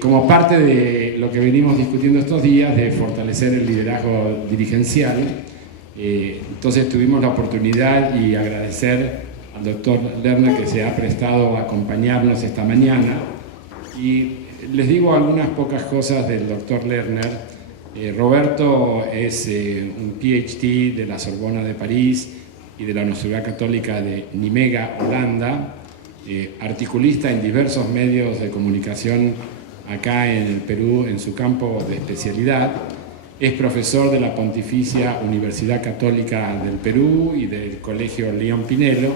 Como parte de lo que venimos discutiendo estos días, de fortalecer el liderazgo dirigencial, entonces tuvimos la oportunidad y agradecer al doctor Lerner que se ha prestado a acompañarnos esta mañana. Y les digo algunas pocas cosas del doctor Lerner. Roberto es un PhD de la Sorbona de París y de la Universidad Católica de Nimega, Holanda, articulista en diversos medios de comunicación acá en el Perú, en su campo de especialidad. Es profesor de la Pontificia Universidad Católica del Perú y del Colegio León Pinelo,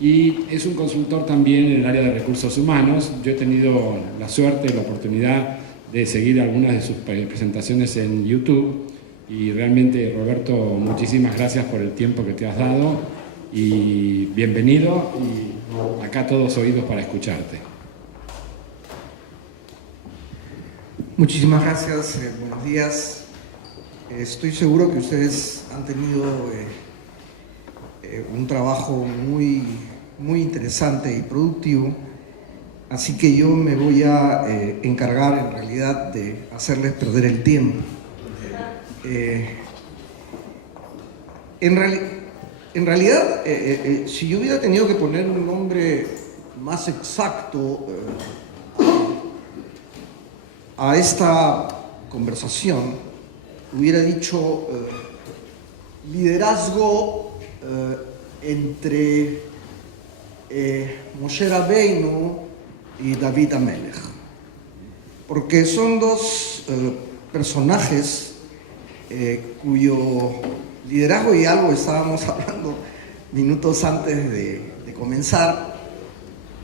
y es un consultor también en el área de recursos humanos. Yo he tenido la suerte, la oportunidad de seguir algunas de sus presentaciones en YouTube, y realmente, Roberto, muchísimas gracias por el tiempo que te has dado y bienvenido, y acá todos oídos para escucharte. Muchísimas gracias, buenos días. Estoy seguro que ustedes han tenido un trabajo muy interesante y productivo, así que yo me voy a encargar en realidad de hacerles perder el tiempo. En realidad, si yo hubiera tenido que poner un nombre más exacto a esta conversación, hubiera dicho liderazgo entre Moshe Rabbeinu y David HaMelech, porque son dos personajes cuyo liderazgo, y algo estábamos hablando minutos antes de comenzar,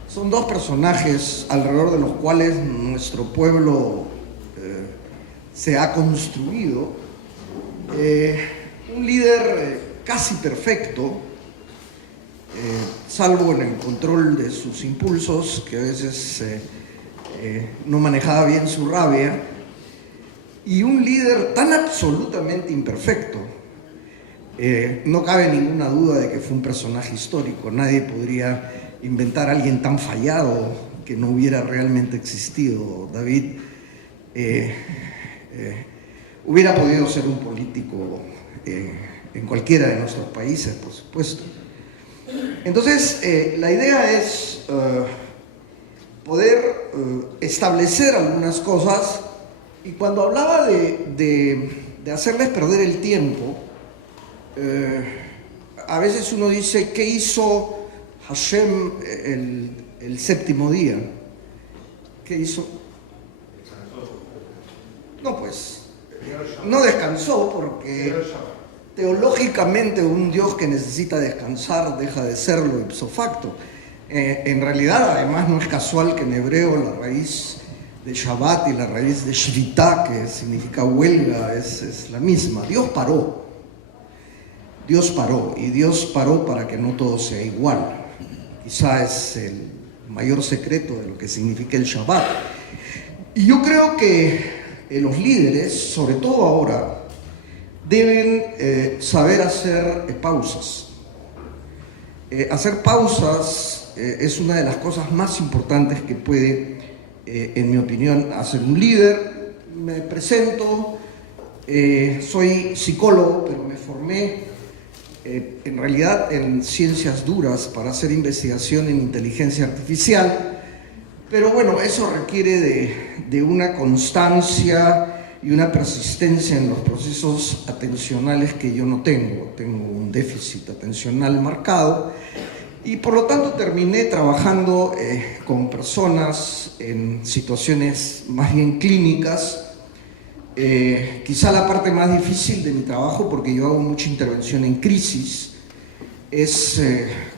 son dos personajes alrededor de los cuales nuestro pueblo se ha construido. Un líder casi perfecto, salvo en el control de sus impulsos, que a veces no manejaba bien su rabia, y un líder tan absolutamente imperfecto. No cabe ninguna duda de que fue un personaje histórico. Nadie podría inventar a alguien tan fallado que no hubiera realmente existido. David hubiera podido ser un político en cualquiera de nuestros países, por supuesto. Entonces, la idea es poder establecer algunas cosas, y cuando hablaba de hacerles perder el tiempo, a veces uno dice, ¿qué hizo Hashem el séptimo día? ¿Qué hizo? No, pues, no descansó, porque teológicamente un Dios que necesita descansar deja de serlo ipso facto. En realidad, además, no es casual que en hebreo la raíz de Shabbat y la raíz de Shvita, que significa huelga, es la misma. Dios paró, y Dios paró para que no todo sea igual. Quizá es el mayor secreto de lo que significa el Shabbat. Y yo creo que los líderes, sobre todo ahora, deben saber hacer pausas. Hacer pausas es una de las cosas más importantes que puede, en mi opinión, hacer un líder. Me presento, soy psicólogo, pero me formé en realidad en ciencias duras para hacer investigación en inteligencia artificial, pero bueno, eso requiere de una constancia y una persistencia en los procesos atencionales que yo no tengo. Tengo un déficit atencional marcado, y por lo tanto terminé trabajando con personas en situaciones más bien clínicas. Quizá la parte más difícil de mi trabajo, porque yo hago mucha intervención en crisis, es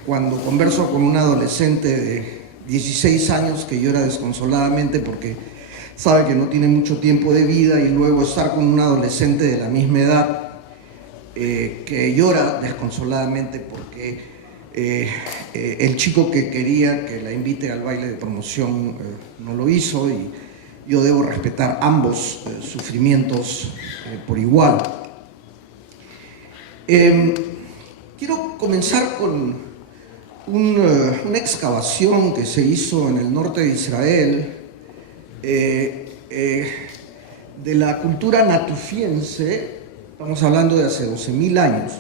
cuando converso con un adolescente de 16 años que llora desconsoladamente porque sabe que no tiene mucho tiempo de vida, y luego estar con un adolescente de la misma edad que llora desconsoladamente porque el chico que quería que la invite al baile de promoción no lo hizo, y yo debo respetar ambos sufrimientos por igual. Quiero comenzar con una excavación que se hizo en el norte de Israel de la cultura natufiense, estamos hablando de hace 12.000 años,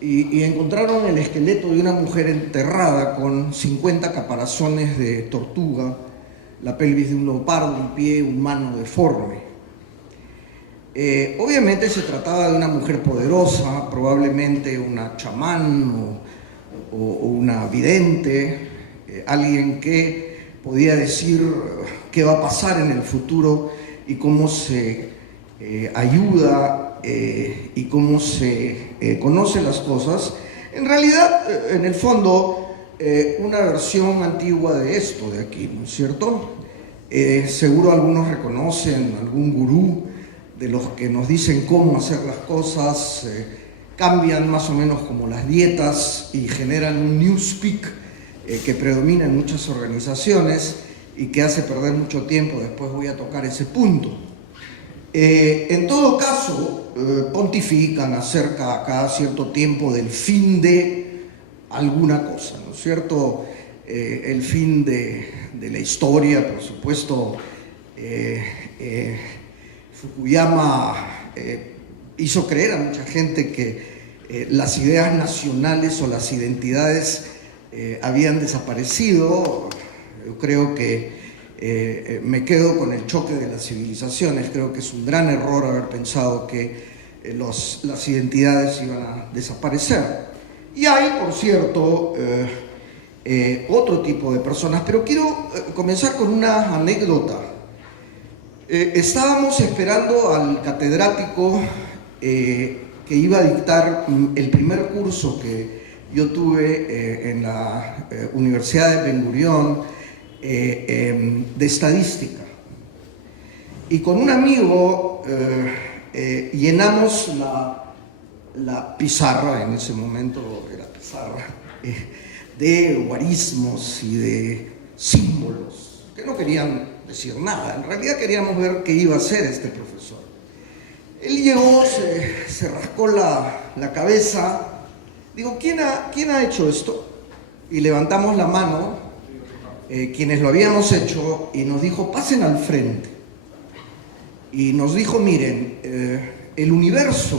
y encontraron el esqueleto de una mujer enterrada con 50 caparazones de tortuga, la pelvis de un leopardo, un pie humano deforme. Obviamente se trataba de una mujer poderosa, probablemente una chamán o una vidente, alguien que podía decir qué va a pasar en el futuro y cómo se ayuda y cómo se conocen las cosas. En realidad, en el fondo, una versión antigua de esto de aquí, ¿no es cierto? Seguro algunos reconocen algún gurú de los que nos dicen cómo hacer las cosas, cambian más o menos como las dietas y generan un newspeak que predomina en muchas organizaciones y que hace perder mucho tiempo. Después voy a tocar ese punto. En todo caso, pontifican acerca cada cierto tiempo del fin de alguna cosa, ¿no es cierto? El fin de la historia, por supuesto. Fukuyama hizo creer a mucha gente que las ideas nacionales o las identidades habían desaparecido. Yo creo que me quedo con el choque de las civilizaciones. Creo que es un gran error haber pensado que las identidades iban a desaparecer. Y hay, por cierto, otro tipo de personas, pero quiero comenzar con una anécdota. Estábamos esperando al catedrático que iba a dictar el primer curso que yo tuve en la Universidad de Ben Gurión de estadística. Y con un amigo llenamos la pizarra, en ese momento era pizarra, de guarismos y de símbolos que no querían decir nada. En realidad queríamos ver qué iba a hacer este profesor. Él llegó, se rascó la cabeza, digo, ¿quién ha hecho esto? Y levantamos la mano, quienes lo habíamos hecho, y nos dijo, pasen al frente. Y nos dijo, miren, el universo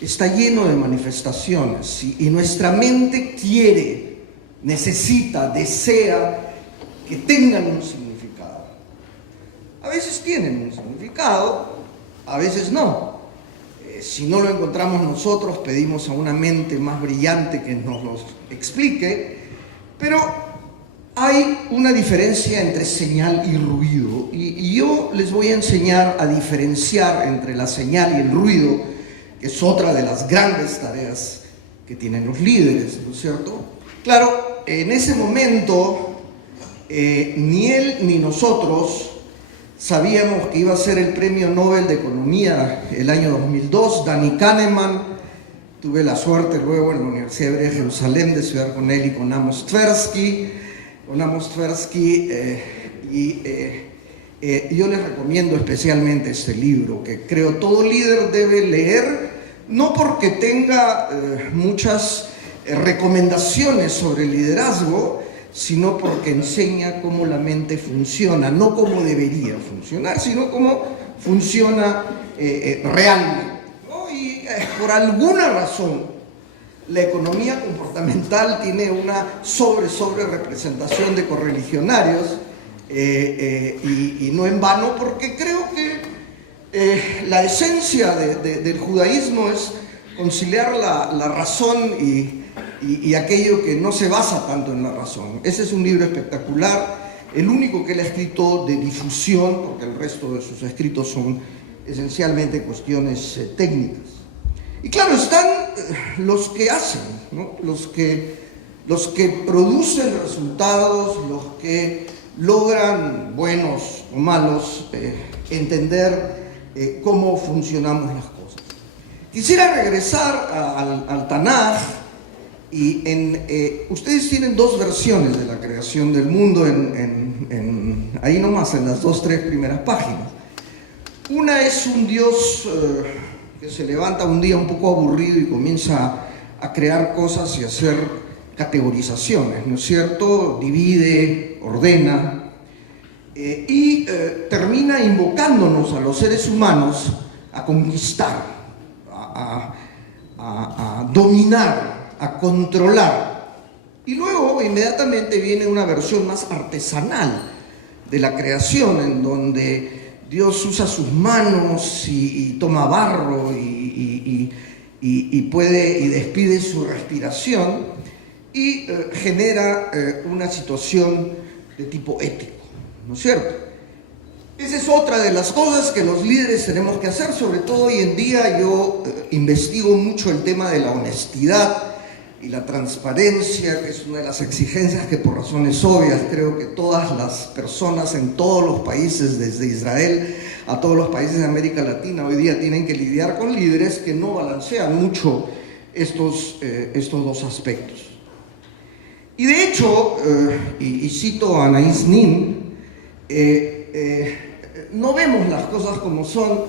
está lleno de manifestaciones y nuestra mente quiere, necesita, desea que tengan un significado. A veces tienen un significado, a veces no. Si no lo encontramos nosotros, pedimos a una mente más brillante que nos lo explique, pero hay una diferencia entre señal y ruido, y yo les voy a enseñar a diferenciar entre la señal y el ruido, que es otra de las grandes tareas que tienen los líderes, ¿no es cierto? Claro, en ese momento, ni él ni nosotros sabíamos que iba a ser el Premio Nobel de Economía el año 2002, Danny Kahneman. Tuve la suerte luego en la Universidad Hebrea de Jerusalén de estudiar con él y con Amos Tversky. Yo les recomiendo especialmente este libro, que creo todo líder debe leer, no porque tenga muchas recomendaciones sobre liderazgo, sino porque enseña cómo la mente funciona, no cómo debería funcionar, sino cómo funciona realmente, ¿no? Y por alguna razón la economía comportamental tiene una sobre representación de correligionarios, y no en vano, porque creo que la esencia del judaísmo es conciliar la razón y aquello que no se basa tanto en la razón. Ese es un libro espectacular, el único que él ha escrito de difusión, porque el resto de sus escritos son esencialmente cuestiones técnicas. Y claro, están los que hacen, ¿no? Los que producen resultados, los que logran, buenos o malos, entender cómo funcionamos las cosas. Quisiera regresar al Tanaj, y ustedes tienen dos versiones de la creación del mundo ahí nomás, en las 2-3 primeras páginas. Una es un Dios que se levanta un día un poco aburrido y comienza a crear cosas y a hacer categorizaciones, ¿no es cierto? Divide, ordena. termina invocándonos a los seres humanos a conquistar, a dominar, a controlar. Y luego inmediatamente viene una versión más artesanal de la creación, en donde Dios usa sus manos y toma barro y despide su respiración y genera una situación de tipo ético, ¿no es cierto? Esa es otra de las cosas que los líderes tenemos que hacer, sobre todo hoy en día. Yo investigo mucho el tema de la honestidad y la transparencia, que es una de las exigencias que por razones obvias creo que todas las personas en todos los países, desde Israel a todos los países de América Latina, hoy día tienen que lidiar con líderes que no balancean mucho estos dos aspectos. Y de hecho, y cito a Anaïs Nin, no vemos las cosas como son,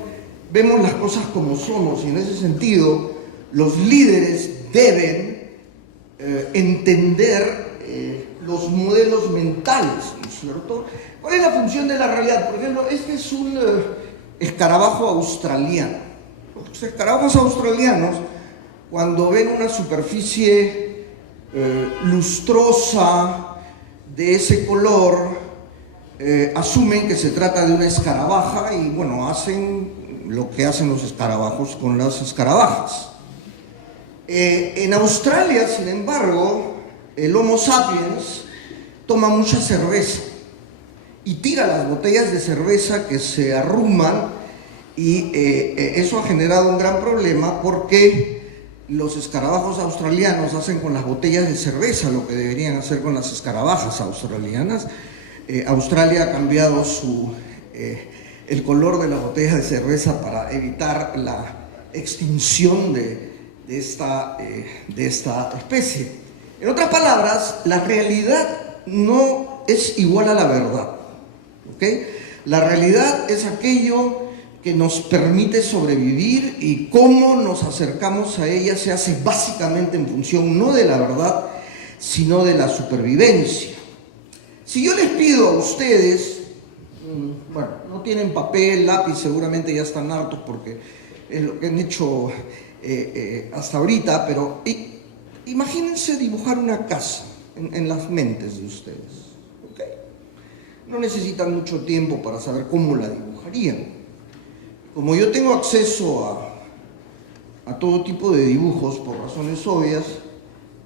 vemos las cosas como somos, y en ese sentido los líderes deben entender los modelos mentales, ¿no es cierto? ¿Cuál es la función de la realidad? Por ejemplo, este es un escarabajo australiano. Los escarabajos australianos, cuando ven una superficie lustrosa de ese color, asumen que se trata de una escarabaja y, bueno, hacen lo que hacen los escarabajos con las escarabajas. En Australia, sin embargo, el Homo sapiens toma mucha cerveza y tira las botellas de cerveza que se arruman, y eso ha generado un gran problema porque los escarabajos australianos hacen con las botellas de cerveza lo que deberían hacer con las escarabajas australianas. Australia ha cambiado el color de las botellas de cerveza para evitar la extinción de esta especie. En otras palabras, la realidad no es igual a la verdad, ¿ok? La realidad es aquello que nos permite sobrevivir, y cómo nos acercamos a ella se hace básicamente en función no de la verdad, sino de la supervivencia. Si yo les pido a ustedes, bueno, no tienen papel, lápiz, seguramente ya están hartos porque es lo que han hecho hasta ahorita, pero imagínense dibujar una casa en las mentes de ustedes, ¿ok? No necesitan mucho tiempo para saber cómo la dibujarían. Como yo tengo acceso a todo tipo de dibujos por razones obvias,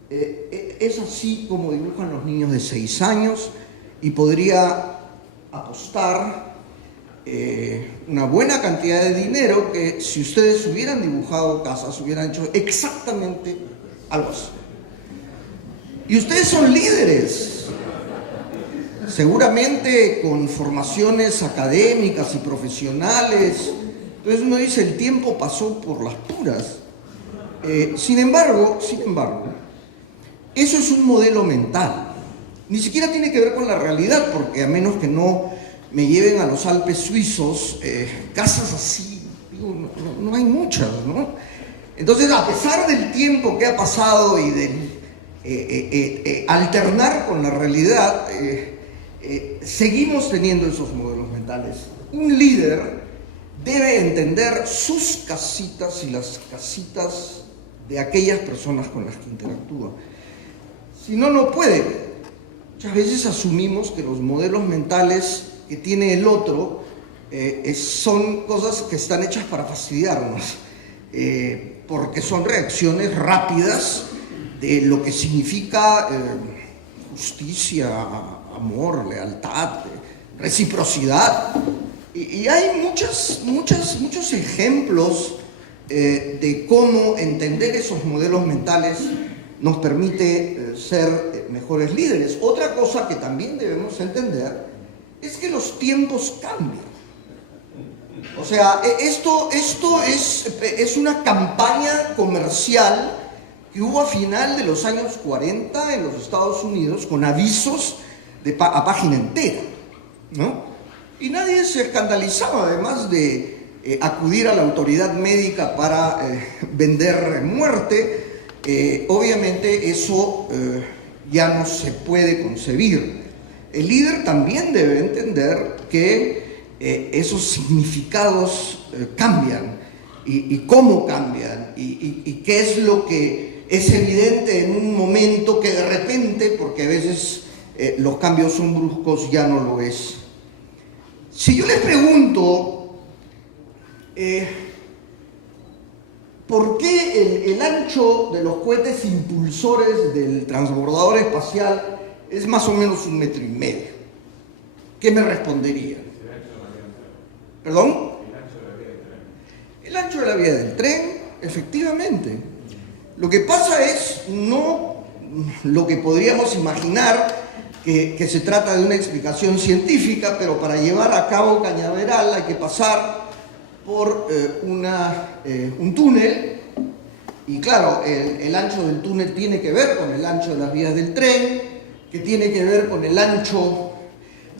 es así como dibujan los niños de 6 años, y podría apostar una buena cantidad de dinero que si ustedes hubieran dibujado casas, hubieran hecho exactamente algo así. Y ustedes son líderes, seguramente con formaciones académicas y profesionales. Entonces uno dice, el tiempo pasó por las puras. Sin embargo, eso es un modelo mental. Ni siquiera tiene que ver con la realidad, porque a menos que no me lleven a los Alpes suizos, casas así, digo, no hay muchas, ¿no? Entonces, a pesar del tiempo que ha pasado y de alternar con la realidad, seguimos teniendo esos modelos mentales. Un líder debe entender sus casitas y las casitas de aquellas personas con las que interactúa. Si no, no puede. Muchas veces asumimos que los modelos mentales que tiene el otro son cosas que están hechas para fastidiarnos, porque son reacciones rápidas de lo que significa justicia, amor, lealtad, reciprocidad. Y hay muchos ejemplos de cómo entender esos modelos mentales nos permite ser mejores líderes. Otra cosa que también debemos entender es que los tiempos cambian. O sea, esto es una campaña comercial que hubo a final de los años 40 en los Estados Unidos, con avisos a página entera, ¿no? Y nadie se escandalizaba, además de acudir a la autoridad médica para vender muerte. Obviamente eso ya no se puede concebir. el líder también debe entender que esos significados cambian y cómo cambian y qué es lo que es evidente en un momento que de repente, porque a veces los cambios son bruscos, ya no lo es. Si yo les pregunto ¿por qué el ancho de los cohetes impulsores del transbordador espacial es más o menos 1,5 metros? ¿Qué me responderían? ¿Perdón? El ancho de la vía del tren, efectivamente. Lo que pasa es no lo que podríamos imaginar, que se trata de una explicación científica, pero para llevar a cabo Cañaveral hay que pasar por un túnel, y claro, el ancho del túnel tiene que ver con el ancho de las vías del tren, que tiene que ver con el ancho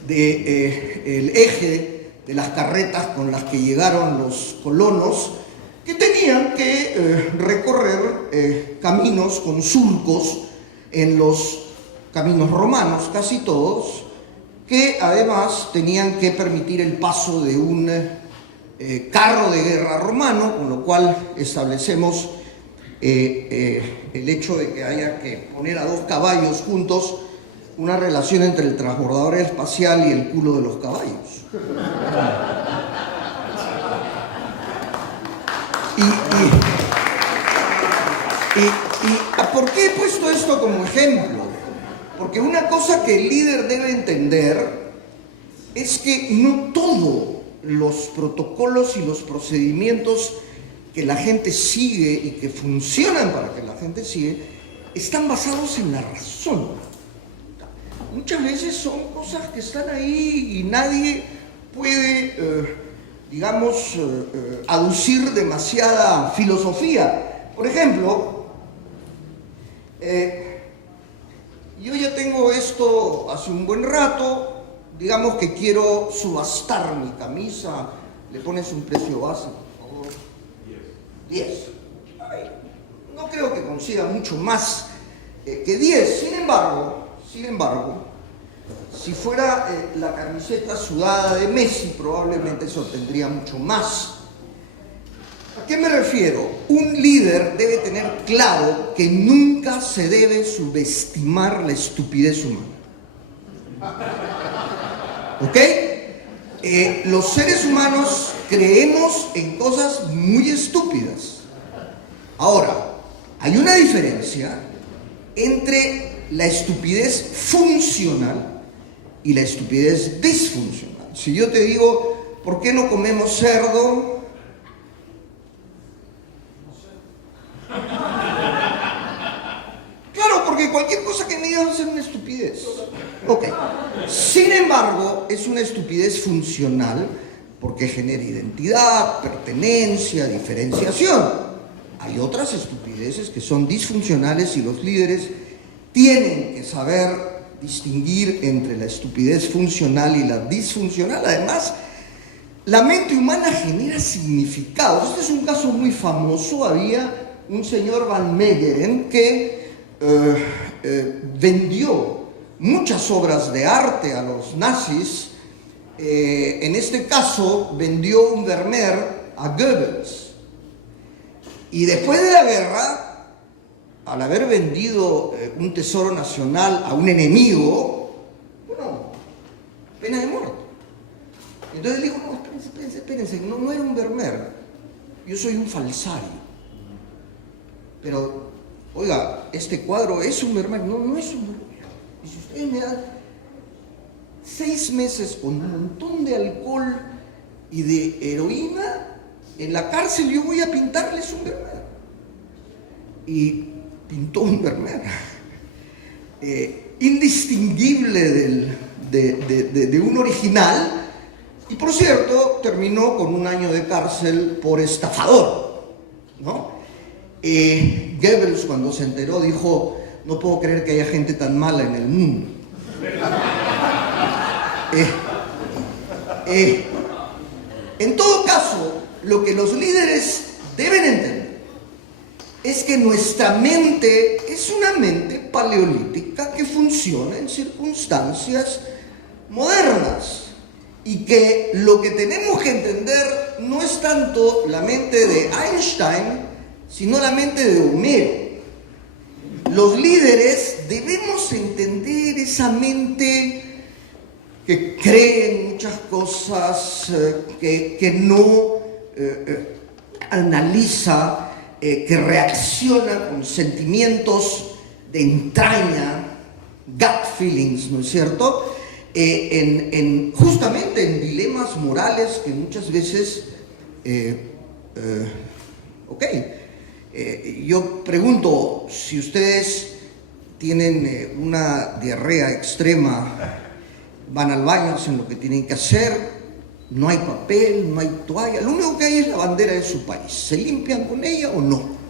del eje de las carretas con las que llegaron los colonos, que tenían que recorrer caminos con surcos en los caminos romanos, casi todos, que además tenían que permitir el paso de un carro de guerra romano, con lo cual establecemos el hecho de que haya que poner a 2 caballos juntos, una relación entre el transbordador espacial y el culo de los caballos. ¿Por qué he puesto esto como ejemplo? Porque una cosa que el líder debe entender es que no todos los protocolos y los procedimientos que la gente sigue y que funcionan para que la gente sigue están basados en la razón. Muchas veces son cosas que están ahí y nadie puede, aducir demasiada filosofía. Por ejemplo, yo ya tengo esto hace un buen rato, digamos que quiero subastar mi camisa, le pones un precio base, por favor. 10. Ay, no creo que consiga mucho más que 10, sin embargo, si fuera la camiseta sudada de Messi, probablemente eso tendría mucho más. ¿A qué me refiero? Un líder debe tener claro que nunca se debe subestimar la estupidez humana. ¿Ok? Los seres humanos creemos en cosas muy estúpidas. Ahora, hay una diferencia entre la estupidez funcional y la estupidez disfuncional. Si yo te digo, ¿por qué no comemos cerdo? Claro, porque cualquier cosa que me digas va a ser una estupidez. Ok. Sin embargo, es una estupidez funcional porque genera identidad, pertenencia, diferenciación. Hay otras estupideces que son disfuncionales y los líderes tienen que saber distinguir entre la estupidez funcional y la disfuncional. Además, la mente humana genera significados. Este es un caso muy famoso. Había un señor Van Meegeren que vendió muchas obras de arte a los nazis. En este caso, vendió un Vermeer a Goebbels. Y después de la guerra, al haber vendido un tesoro nacional a un enemigo, bueno, pena de muerte. Entonces le dijo, no, espérense, no era un Vermeer, yo soy un falsario. Pero, oiga, este cuadro es un Vermeer, no es un Vermeer. Y si ustedes me dan 6 meses con un montón de alcohol y de heroína, en la cárcel yo voy a pintarles un Vermeer. Y pintó un Vermeer indistinguible de un original, y por cierto terminó con 1 año de cárcel por estafador, ¿no? Goebbels, cuando se enteró, dijo, no puedo creer que haya gente tan mala en el mundo. En todo caso, lo que los líderes deben entender es que nuestra mente es una mente paleolítica que funciona en circunstancias modernas, y que lo que tenemos que entender no es tanto la mente de Einstein, sino la mente de Homero. Los líderes debemos entender esa mente que cree en muchas cosas, que no analiza, que reacciona con sentimientos de entraña, gut feelings, ¿no es cierto? Justamente en dilemas morales que muchas veces, yo pregunto, si ustedes tienen una diarrea extrema, van al baño, hacen lo que tienen que hacer, no hay papel, no hay toalla, lo único que hay es la bandera de su país. ¿Se limpian con ella o no?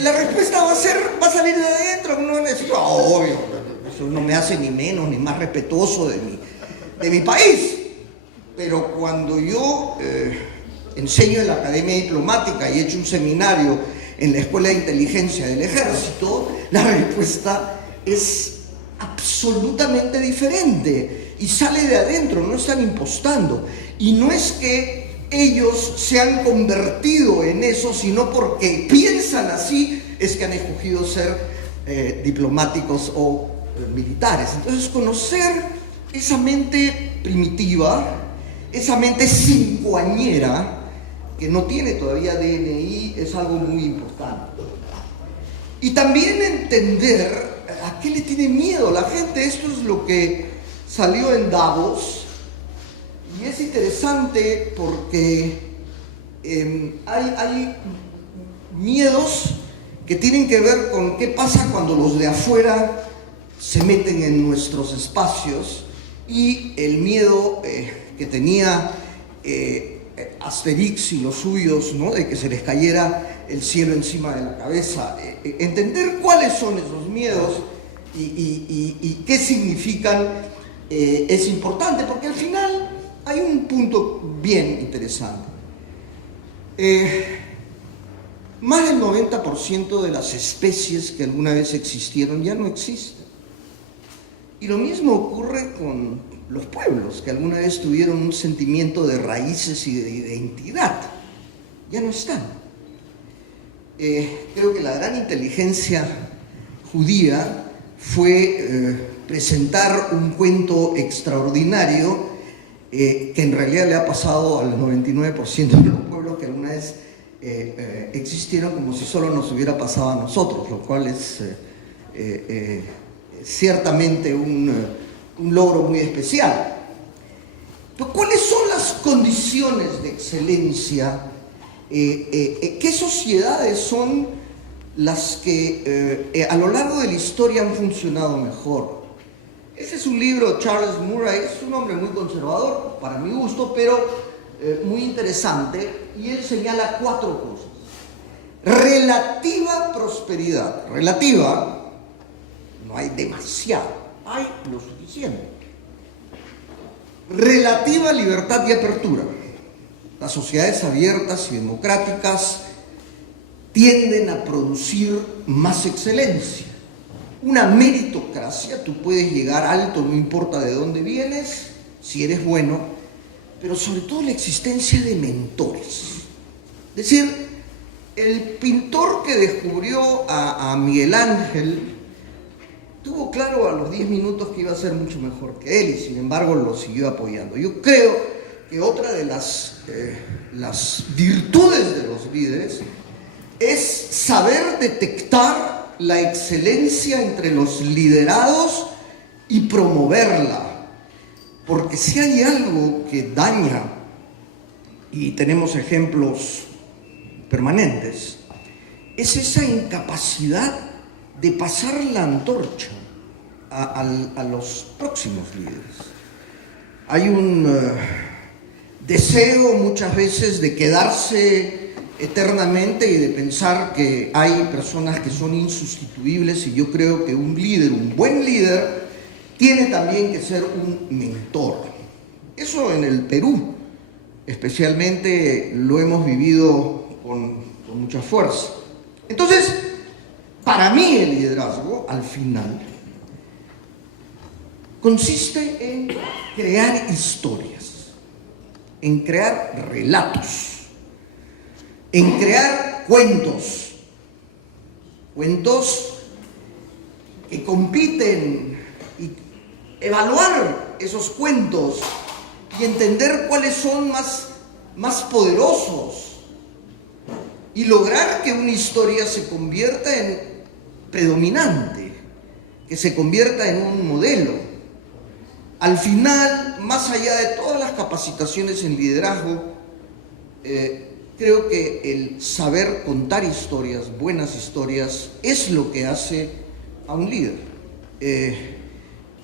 La respuesta va a salir de adentro. Uno va a decir, obvio, eso no me hace ni menos ni más respetuoso de mi país. Pero cuando yo enseño en la Academia Diplomática y he hecho un seminario en la Escuela de Inteligencia del Ejército, la respuesta es absolutamente diferente y sale de adentro, no están impostando. Y no es que ellos se han convertido en eso, sino porque piensan así, es que han escogido ser diplomáticos o militares. Entonces, conocer esa mente primitiva, esa mente cincoañera, que no tiene todavía DNI, es algo muy importante. Y también entender a qué le tiene miedo la gente. Esto es lo que salió en Davos. Y es interesante porque hay miedos que tienen que ver con qué pasa cuando los de afuera se meten en nuestros espacios, y el miedo que tenía Asterix y los suyos, ¿no?, de que se les cayera el cielo encima de la cabeza. Entender cuáles son esos miedos y qué significan es importante, porque al final hay un punto bien interesante. Más del 90% de las especies que alguna vez existieron ya no existen. Y lo mismo ocurre con los pueblos que alguna vez tuvieron un sentimiento de raíces y de identidad. Ya no están. Creo que la gran inteligencia judía fue presentar un cuento extraordinario que en realidad le ha pasado al 99% de los pueblos que alguna vez existieron, como si solo nos hubiera pasado a nosotros, lo cual es ciertamente un logro muy especial. Pero ¿cuáles son las condiciones de excelencia? ¿Qué sociedades son las que a lo largo de la historia han funcionado mejor? Ese es un libro de Charles Murray. Es un hombre muy conservador, para mi gusto, pero muy interesante, y él señala 4 cosas. Relativa prosperidad. Relativa, no hay demasiado, hay lo suficiente. Relativa libertad y apertura. Las sociedades abiertas y democráticas tienden a producir más excelencia. Una meritocracia, tú puedes llegar alto, no importa de dónde vienes, si eres bueno, pero sobre todo la existencia de mentores. Es decir, el pintor que descubrió a Miguel Ángel tuvo claro a los 10 minutos que iba a ser mucho mejor que él, y sin embargo lo siguió apoyando. Yo creo que otra de las virtudes de los líderes es saber detectar la excelencia entre los liderados y promoverla. Porque si hay algo que daña, y tenemos ejemplos permanentes, es esa incapacidad de pasar la antorcha a los próximos líderes. Hay un deseo muchas veces de quedarse eternamente y de pensar que hay personas que son insustituibles, y yo creo que un líder, un buen líder, tiene también que ser un mentor. Eso en el Perú especialmente lo hemos vivido con mucha fuerza. Entonces, para mí el liderazgo, al final, consiste en crear historias, en crear relatos, en crear cuentos que compiten, y evaluar esos cuentos y entender cuáles son más poderosos y lograr que una historia se convierta en predominante, que se convierta en un modelo. Al final, más allá de todas las capacitaciones en liderazgo, creo que el saber contar historias, buenas historias, es lo que hace a un líder.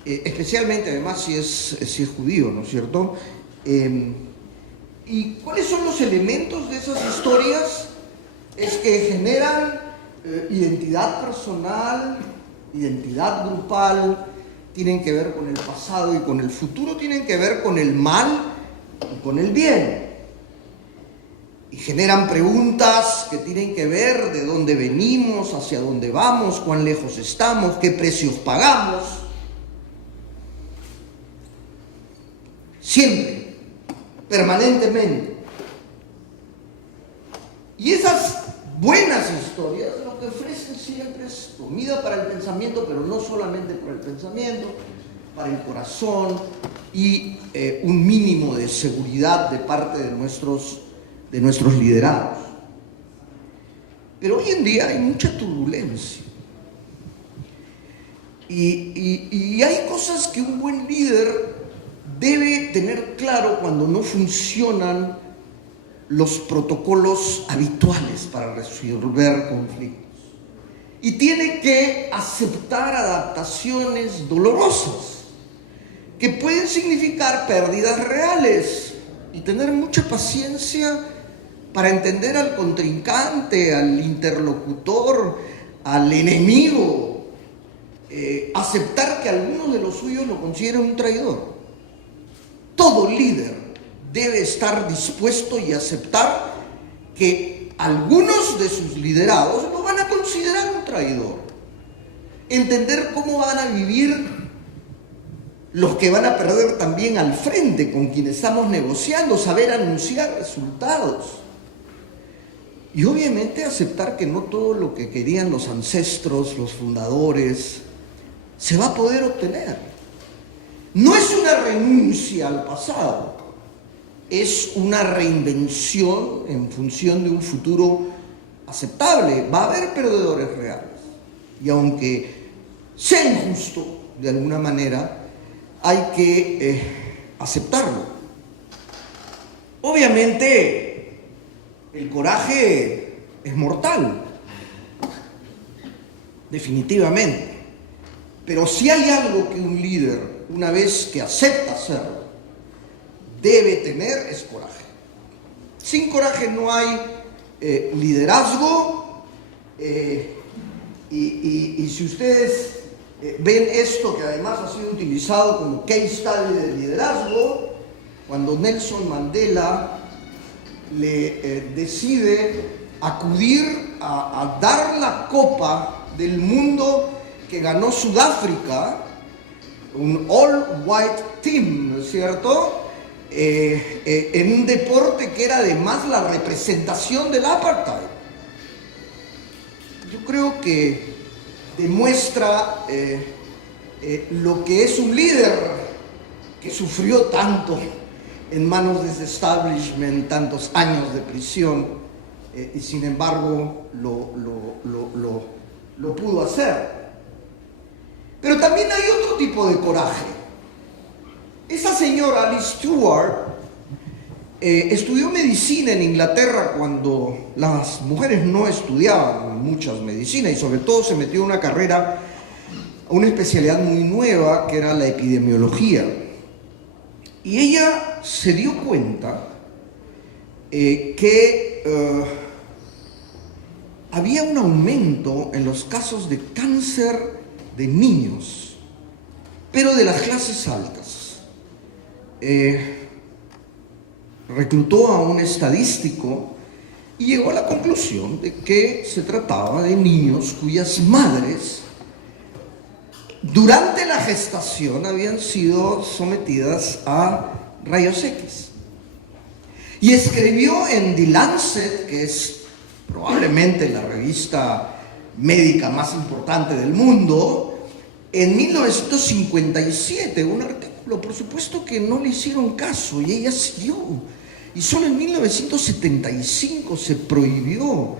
Especialmente además si es judío, ¿no es cierto? ¿Y cuáles son los elementos de esas historias? Es que generan identidad personal, identidad grupal, tienen que ver con el pasado y con el futuro, tienen que ver con el mal y con el bien. Y generan preguntas que tienen que ver de dónde venimos, hacia dónde vamos, cuán lejos estamos, qué precios pagamos. Siempre, permanentemente. Y esas buenas historias lo que ofrecen siempre es comida para el pensamiento, pero no solamente para el pensamiento, para el corazón y un mínimo de seguridad de parte de nuestros liderados. Pero hoy en día hay mucha turbulencia. Y hay cosas que un buen líder debe tener claro cuando no funcionan los protocolos habituales para resolver conflictos. Y tiene que aceptar adaptaciones dolorosas, que pueden significar pérdidas reales, y tener mucha paciencia para entender al contrincante, al interlocutor, al enemigo, aceptar que algunos de los suyos lo consideren un traidor. Todo líder debe estar dispuesto y aceptar que algunos de sus liderados lo van a considerar un traidor. Entender cómo van a vivir los que van a perder también al frente, con quienes estamos negociando, saber anunciar resultados. Y obviamente aceptar que no todo lo que querían los ancestros, los fundadores, se va a poder obtener. No es una renuncia al pasado, es una reinvención en función de un futuro aceptable. Va a haber perdedores reales. Y aunque sea injusto de alguna manera, hay que aceptarlo. Obviamente, el coraje es mortal, definitivamente. Pero si hay algo que un líder, una vez que acepta hacerlo, debe tener, es coraje. Sin coraje no hay liderazgo. Y si ustedes ven esto, que además ha sido utilizado como case study de liderazgo, cuando Nelson Mandela le decide acudir a dar la Copa del Mundo que ganó Sudáfrica, un all white team, ¿no es cierto?, en un deporte que era además la representación del apartheid. Yo creo que demuestra lo que es un líder que sufrió tanto en manos de ese establishment, tantos años de prisión, y sin embargo lo pudo hacer. Pero también hay otro tipo de coraje. Esa señora Alice Stewart estudió medicina en Inglaterra cuando las mujeres no estudiaban muchas medicinas, y sobre todo se metió en una carrera, una especialidad muy nueva que era la epidemiología. Y ella se dio cuenta que había un aumento en los casos de cáncer de niños, pero de las clases altas. Reclutó a un estadístico y llegó a la conclusión de que se trataba de niños cuyas madres durante la gestación habían sido sometidas a rayos X. Y escribió en The Lancet, que es probablemente la revista médica más importante del mundo, en 1957, un artículo, por supuesto que no le hicieron caso y ella siguió. Y solo en 1975 se prohibió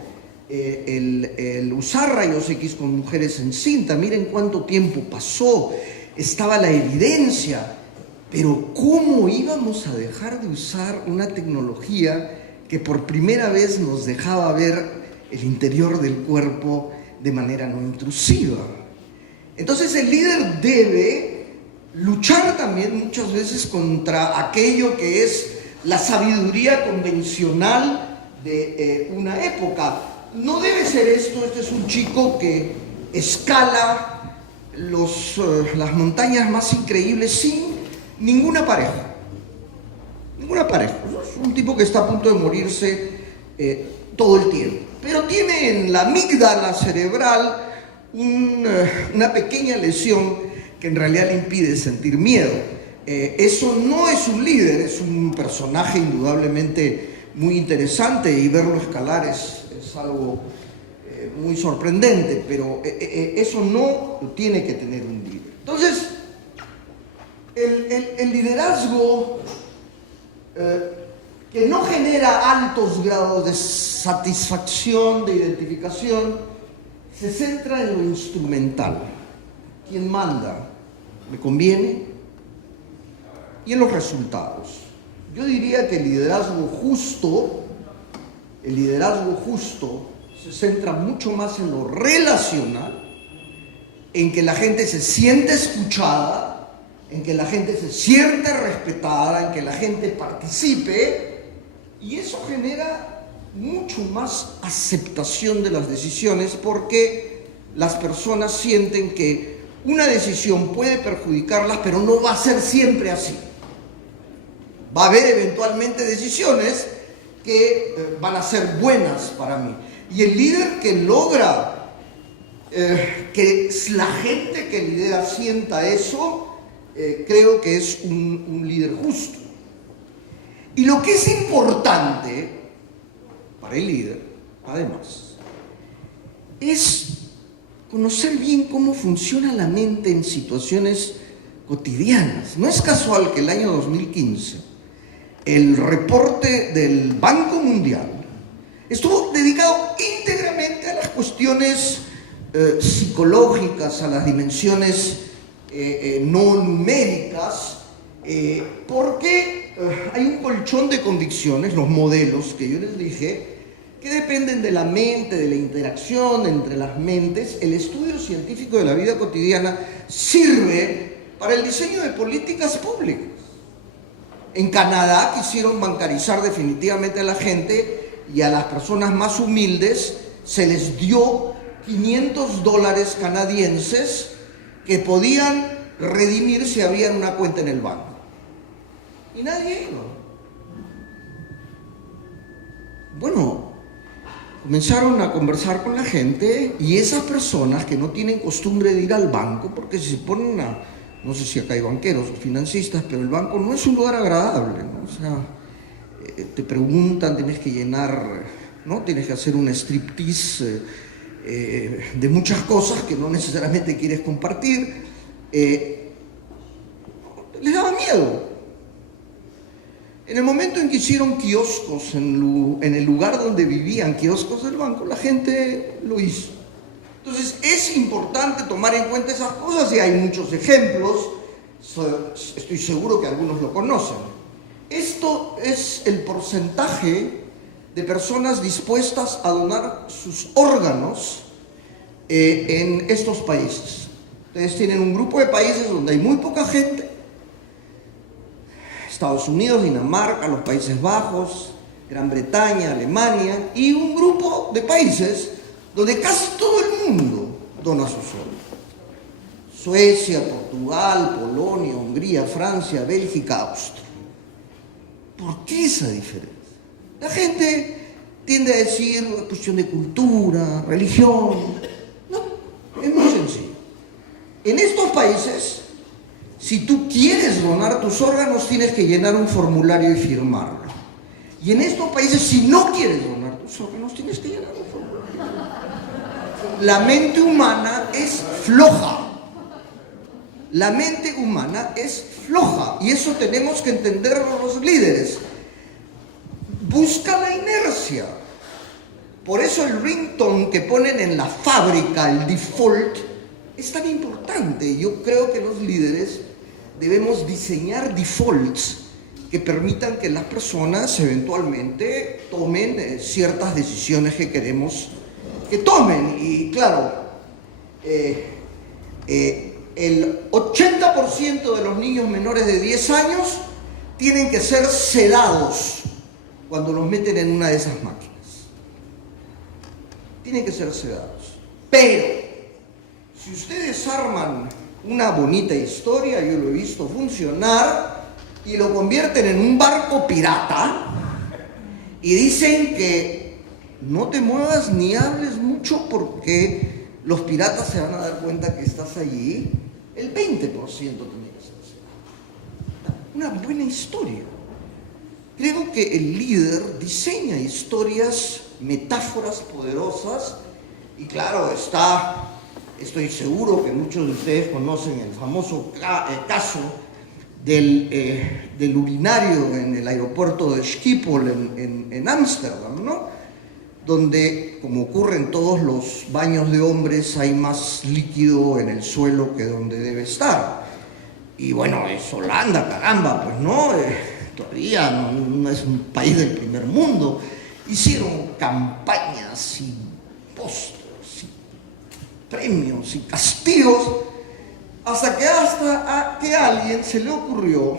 el usar rayos X con mujeres encintas. Miren cuánto tiempo pasó, estaba la evidencia, pero ¿cómo íbamos a dejar de usar una tecnología que por primera vez nos dejaba ver el interior del cuerpo de manera no intrusiva? Entonces el líder debe luchar también muchas veces contra aquello que es la sabiduría convencional de una época. No debe ser esto. Este es un chico que escala las montañas más increíbles sin ninguna pareja. Ninguna pareja. Es un tipo que está a punto de morirse todo el tiempo. Pero tiene en la amígdala cerebral una pequeña lesión que en realidad le impide sentir miedo. Eso no es un líder, es un personaje indudablemente muy interesante y verlo escalar es algo muy sorprendente, pero eso no tiene que tener un líder. Entonces, el liderazgo que no genera altos grados de satisfacción, de identificación, se centra en lo instrumental. ¿Quién manda? ¿Me conviene? Y en los resultados. Yo diría que el liderazgo justo se centra mucho más en lo relacional, en que la gente se siente escuchada, en que la gente se siente respetada, en que la gente participe, y eso genera mucho más aceptación de las decisiones, porque las personas sienten que una decisión puede perjudicarlas, pero no va a ser siempre así. Va a haber eventualmente decisiones que van a ser buenas para mí. Y el líder que logra que la gente que lidera sienta eso, creo que es un líder justo. Y lo que es importante para el líder, además, es conocer bien cómo funciona la mente en situaciones cotidianas. No es casual que el año 2015 el reporte del Banco Mundial estuvo dedicado íntegramente a las cuestiones psicológicas, a las dimensiones no numéricas, porque hay un colchón de convicciones, los modelos que yo les dije, que dependen de la mente, de la interacción entre las mentes. El estudio científico de la vida cotidiana sirve para el diseño de políticas públicas. En Canadá quisieron bancarizar definitivamente a la gente y a las personas más humildes se les dio $500 canadienses que podían redimir si habían una cuenta en el banco. Y nadie iba. Bueno, comenzaron a conversar con la gente y esas personas que no tienen costumbre de ir al banco, porque si se ponen no sé si acá hay banqueros o financistas, pero el banco no es un lugar agradable, ¿no? O sea, te preguntan, tienes que llenar, ¿no? Tienes que hacer un striptease de muchas cosas que no necesariamente quieres compartir. Les daba miedo. En el momento en que hicieron kioscos en el lugar donde vivían, kioscos del banco, la gente lo hizo. Entonces es importante tomar en cuenta esas cosas y hay muchos ejemplos, estoy seguro que algunos lo conocen. Esto es el porcentaje de personas dispuestas a donar sus órganos en estos países. Ustedes tienen un grupo de países donde hay muy poca gente: Estados Unidos, Dinamarca, los Países Bajos, Gran Bretaña, Alemania, y un grupo de países donde casi todo el mundo dona sus órganos. Suecia, Portugal, Polonia, Hungría, Francia, Bélgica, Austria. ¿Por qué esa diferencia? La gente tiende a decir cuestión de cultura, religión. No, es muy sencillo. En estos países, si tú quieres donar tus órganos, tienes que llenar un formulario y firmarlo. Y en estos países, si no quieres donar tus órganos, tienes que llenar un formulario. La mente humana es floja. La mente humana es floja. Y eso tenemos que entenderlo los líderes. Busca la inercia. Por eso el ringtone que ponen en la fábrica, el default, es tan importante. Yo creo que los líderes debemos diseñar defaults que permitan que las personas eventualmente tomen ciertas decisiones que queremos que tomen. Y claro, el 80% de los niños menores de 10 años tienen que ser sedados cuando los meten en una de esas máquinas. Tienen que ser sedados. Pero, si ustedes arman una bonita historia, yo lo he visto funcionar, y lo convierten en un barco pirata, y dicen que no te muevas ni hables mucho porque los piratas se van a dar cuenta que estás allí, el 20% tiene que ser sedado. Una buena historia. Creo que el líder diseña historias, metáforas poderosas, y claro, estoy seguro que muchos de ustedes conocen el famoso caso del urinario en el aeropuerto de Schiphol en Ámsterdam, ¿no? Donde, como ocurre en todos los baños de hombres, hay más líquido en el suelo que donde debe estar. Y bueno, es Holanda, caramba, pues no, todavía no es un país del primer mundo. Hicieron campañas y pósters y premios y castigos, hasta que a alguien se le ocurrió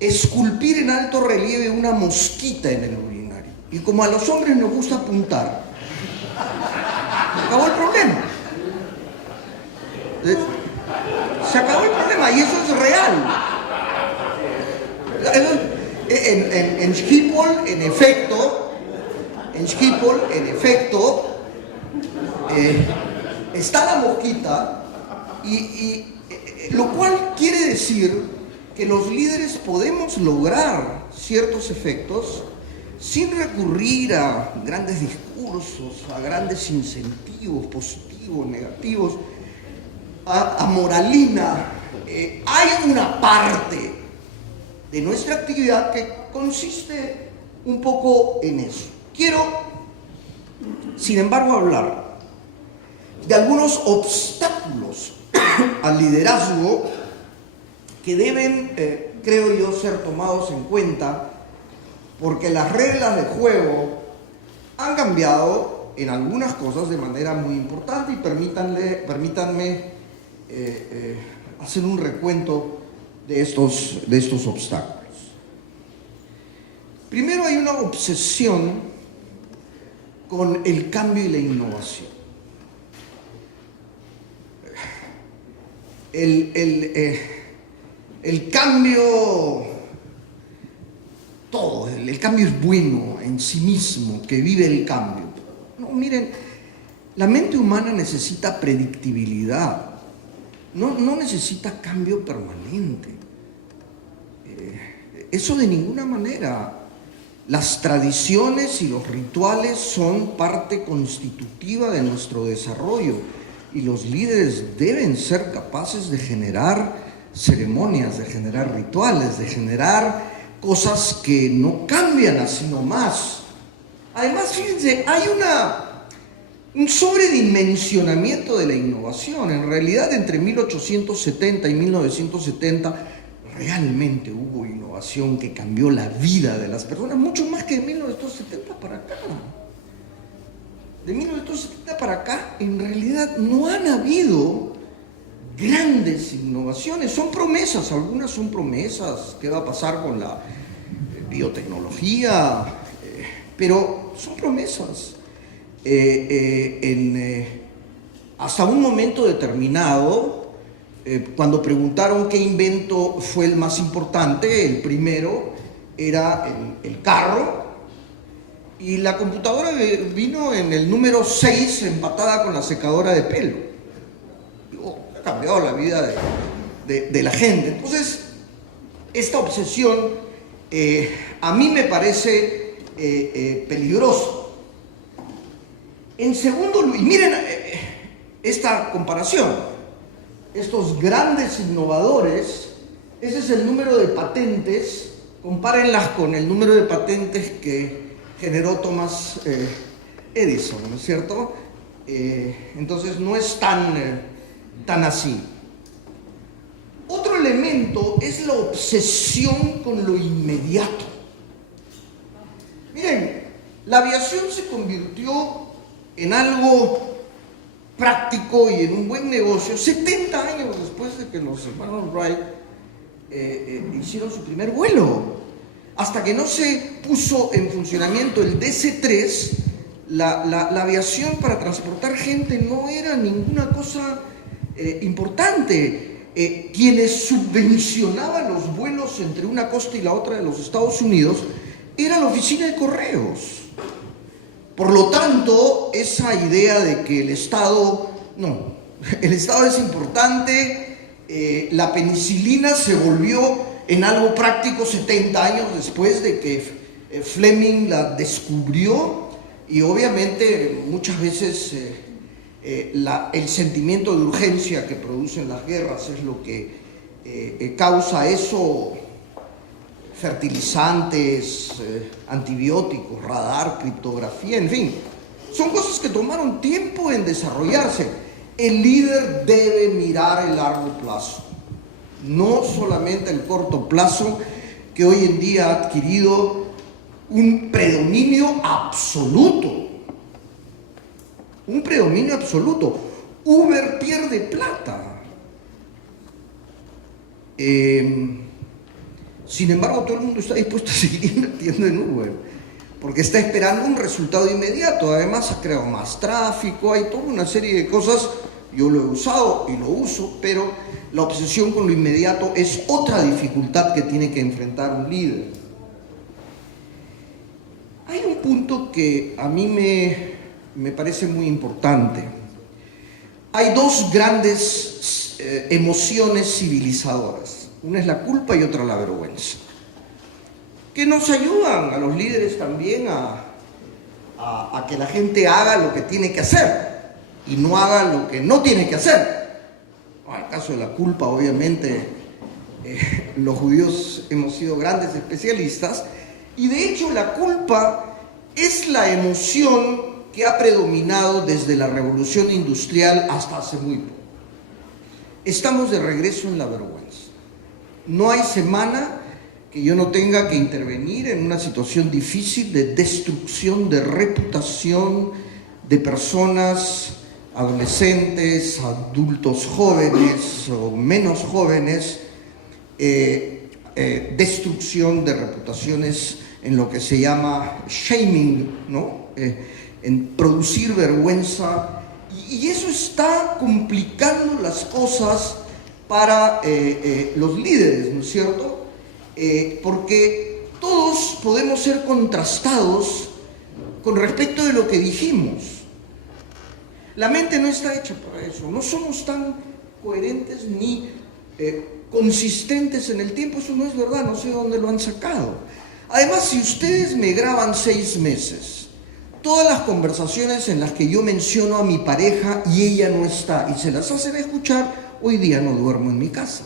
esculpir en alto relieve una mosquita en el urinario. Y como a los hombres nos gusta apuntar, acabó el problema. Se acabó el problema, y eso es real. En Schiphol, en efecto, está la mosquita, y lo cual quiere decir que los líderes podemos lograr ciertos efectos sin recurrir a grandes discursos, a grandes incentivos positivos, negativos, a moralina. Hay una parte de nuestra actividad que consiste un poco en eso. Quiero, sin embargo, hablar de algunos obstáculos al liderazgo que deben, creo yo, ser tomados en cuenta, porque las reglas de juego han cambiado en algunas cosas de manera muy importante, y permítanme hacer un recuento de estos obstáculos. Primero, hay una obsesión con el cambio y la innovación. El cambio, el cambio es bueno en sí mismo, que vive el cambio. No, miren, la mente humana necesita predictibilidad, no necesita cambio permanente. Eso de ninguna manera. Las tradiciones y los rituales son parte constitutiva de nuestro desarrollo, y los líderes deben ser capaces de generar ceremonias, de generar rituales, de generar cosas que no cambian así nomás. Además, fíjense, hay un sobredimensionamiento de la innovación. En realidad, entre 1870 y 1970, realmente hubo innovación que cambió la vida de las personas, mucho más que de 1970 para acá. De 1970 para acá, en realidad, no han habido grandes innovaciones. Son promesas, algunas son promesas. ¿Qué va a pasar con la biotecnología? Pero son promesas. Hasta un momento determinado, cuando preguntaron qué invento fue el más importante, el primero era el carro, y la computadora vino en el número 6, empatada con la secadora de pelo. influenciado la vida de la gente. Entonces, esta obsesión a mí me parece peligroso. En segundo lugar, y miren esta comparación, estos grandes innovadores, ese es el número de patentes, compárenlas con el número de patentes que generó Thomas Edison, ¿no es cierto? Entonces no es tan así. Otro elemento es la obsesión con lo inmediato. Miren, la aviación se convirtió en algo práctico y en un buen negocio 70 años después de que los hermanos Wright hicieron su primer vuelo. Hasta que no se puso en funcionamiento el DC-3, la aviación para transportar gente no era ninguna cosa importante. Quienes subvencionaban los vuelos entre una costa y la otra de los Estados Unidos era la oficina de correos. Por lo tanto, esa idea de que el Estado es importante, la penicilina se volvió en algo práctico 70 años después de que Fleming la descubrió, y obviamente muchas veces el sentimiento de urgencia que producen las guerras es lo que causa eso. Fertilizantes, antibióticos, radar, criptografía, en fin, son cosas que tomaron tiempo en desarrollarse. El líder debe mirar el largo plazo, no solamente el corto plazo, que hoy en día ha adquirido un predominio absoluto. Un predominio absoluto. Uber pierde plata. Sin embargo, todo el mundo está dispuesto a seguir invirtiendo en Uber, porque está esperando un resultado inmediato. Además, ha creado más tráfico, hay toda una serie de cosas. Yo lo he usado y lo uso, pero la obsesión con lo inmediato es otra dificultad que tiene que enfrentar un líder. Hay un punto que a mí me parece muy importante. Hay dos grandes emociones civilizadoras. Una es la culpa y otra la vergüenza, que nos ayudan a los líderes también a que la gente haga lo que tiene que hacer y no haga lo que no tiene que hacer. En el caso de la culpa, obviamente, los judíos hemos sido grandes especialistas, y de hecho la culpa es la emoción que ha predominado desde la revolución industrial hasta hace muy poco. Estamos de regreso en la vergüenza. No hay semana que yo no tenga que intervenir en una situación difícil de destrucción de reputación de personas, adolescentes, adultos jóvenes o menos jóvenes, destrucción de reputaciones en lo que se llama shaming, ¿no? En producir vergüenza, y eso está complicando las cosas para los líderes, ¿no es cierto? Porque todos podemos ser contrastados con respecto de lo que dijimos. La mente no está hecha para eso, no somos tan coherentes ni consistentes en el tiempo. Eso no es verdad, no sé de dónde lo han sacado. Además, si ustedes me graban 6 meses, todas las conversaciones en las que yo menciono a mi pareja y ella no está, y se las hacen escuchar, hoy día no duermo en mi casa.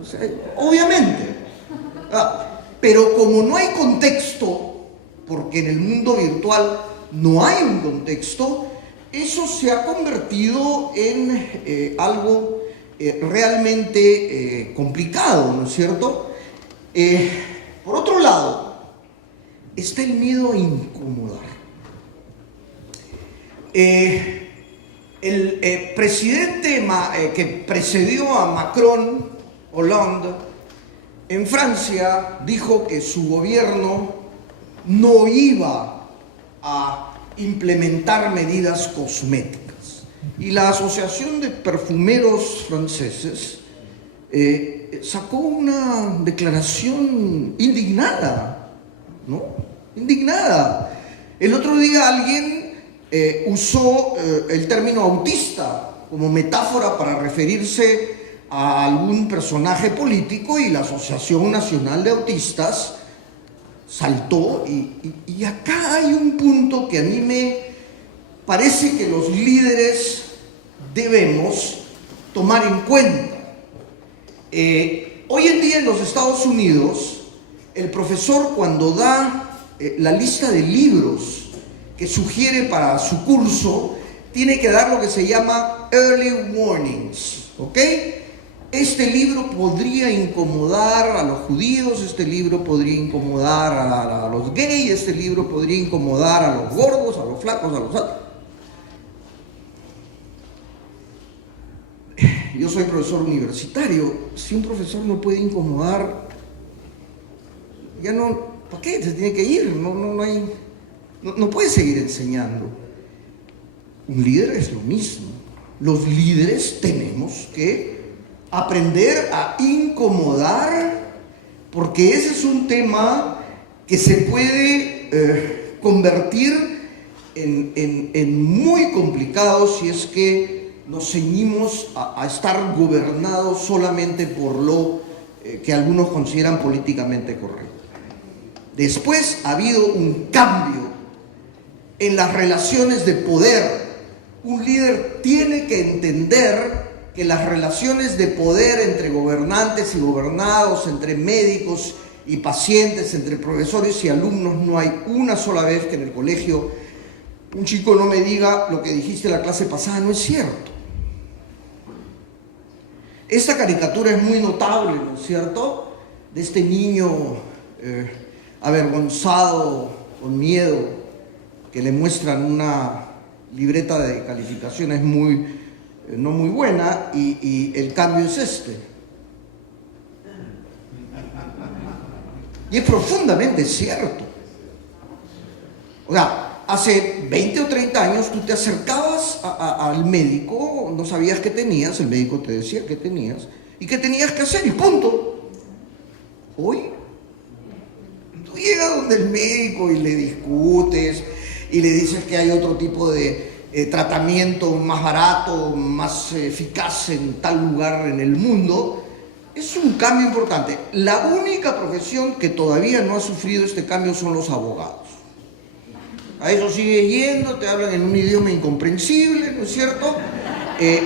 O sea, obviamente. Pero como no hay contexto, porque en el mundo virtual no hay un contexto, eso se ha convertido en algo realmente complicado, ¿no es cierto? Por otro lado, está el miedo a incomodar. El presidente que precedió a Macron, Hollande, en Francia, dijo que su gobierno no iba a implementar medidas cosméticas. Y la Asociación de Perfumeros Franceses sacó una declaración indignada, ¿no? Indignada. El otro día alguien usó el término autista como metáfora para referirse a algún personaje político y la Asociación Nacional de Autistas saltó y acá hay un punto que a mí me parece que los líderes debemos tomar en cuenta. Hoy en día en los Estados Unidos, el profesor cuando da la lista de libros que sugiere para su curso, tiene que dar lo que se llama early warnings, ¿ok? Este libro podría incomodar a los judíos, este libro podría incomodar a los gays, este libro podría incomodar a los gordos, a los flacos, a los altos. Yo soy profesor universitario. Si un profesor no puede incomodar, ya no, ¿para qué? Se tiene que ir, no puede seguir enseñando. Un líder es lo mismo. Los líderes tenemos que aprender a incomodar, porque ese es un tema que se puede convertir en muy complicado si es que nos ceñimos a estar gobernados solamente por lo que algunos consideran políticamente correcto. Después ha habido un cambio en las relaciones de poder. Un líder tiene que entender que las relaciones de poder entre gobernantes y gobernados, entre médicos y pacientes, entre profesores y alumnos, no hay una sola vez que en el colegio un chico no me diga lo que dijiste en la clase pasada, no es cierto. Esta caricatura es muy notable, ¿no es cierto? De este niño avergonzado, con miedo, que le muestran una libreta de calificaciones no muy buena y el cambio es este. Y es profundamente cierto. O sea, hace 20 o 30 años tú te acercabas al médico, no sabías qué tenías, el médico te decía qué tenías y qué tenías que hacer y punto. Hoy, tú llegas donde el médico y le discutes y le dices que hay otro tipo de tratamiento más barato, más eficaz en tal lugar en el mundo. Es un cambio importante. La única profesión que todavía no ha sufrido este cambio son los abogados. A eso sigues yendo, te hablan en un idioma incomprensible, ¿no es cierto?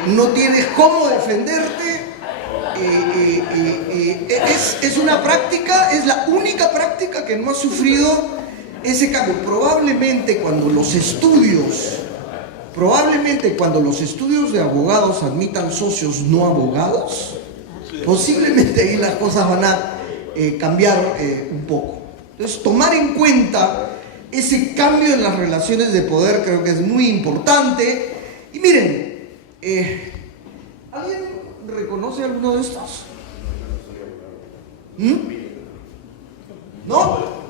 No tienes cómo defenderte. Es una práctica, es la única práctica que no ha sufrido ese cambio. Probablemente cuando los estudios de abogados admitan socios no abogados, posiblemente ahí las cosas van a cambiar un poco. Entonces, tomar en cuenta ese cambio en las relaciones de poder creo que es muy importante. Y miren, ¿alguien reconoce alguno de estos? ¿No?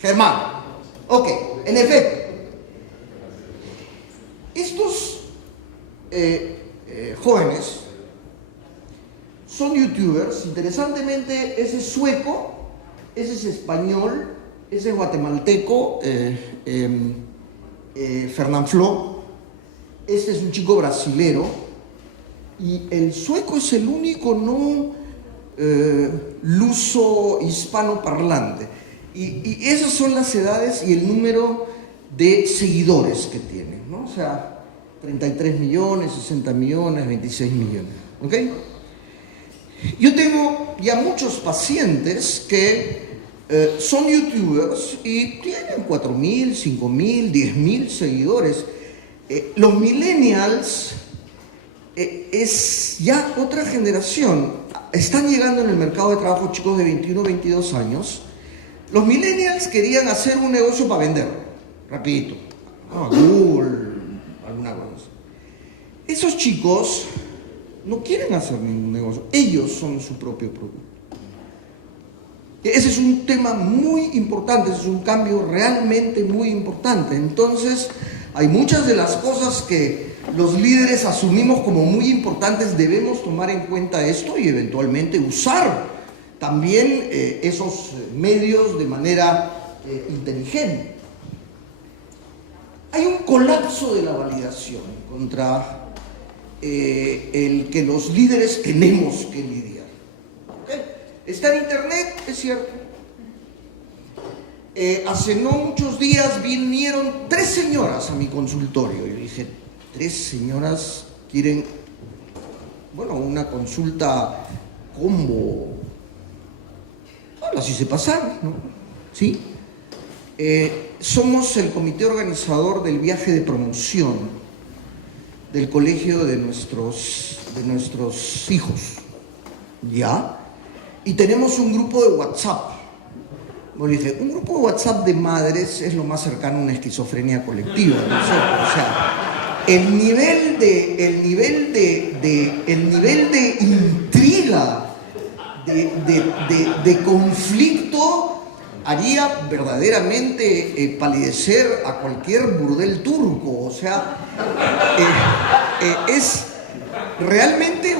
Germán. Ok, en efecto. Estos jóvenes son youtubers. Interesantemente, ese es sueco, ese es español, ese es guatemalteco, Fernán Flo, este es un chico brasilero, y el sueco es el único no luso hispanoparlante. Y esas son las edades y el número de seguidores que tienen, ¿no? O sea, 33 millones, 60 millones, 26 millones, ¿ok? Yo tengo ya muchos pacientes que son youtubers y tienen 4.000, 5.000, 10.000 seguidores. Los millennials es ya otra generación. Están llegando en el mercado de trabajo chicos de 21, 22 años. Los millennials querían hacer un negocio para vender, rapidito. Google, alguna cosa. Esos chicos no quieren hacer ningún negocio. Ellos son su propio producto. Ese es un tema muy importante, ese es un cambio realmente muy importante. Entonces, hay muchas de las cosas que los líderes asumimos como muy importantes, debemos tomar en cuenta esto y eventualmente usar también esos medios de manera inteligente. Hay un colapso de la validación contra el que los líderes tenemos que lidiar. ¿Okay? Está en internet, es cierto. Hace no muchos días vinieron 3 señoras a mi consultorio. Yo dije, 3 señoras quieren, bueno, una consulta combo. Bueno, así se pasaron, ¿no? ¿Sí? Somos el comité organizador del viaje de promoción del colegio de nuestros hijos, ¿ya? Y tenemos un grupo de WhatsApp. Bueno, dije, un grupo de WhatsApp de madres es lo más cercano a una esquizofrenia colectiva, ¿no es cierto? O sea, el nivel de intriga, de conflicto haría verdaderamente palidecer a cualquier burdel turco. O sea, es realmente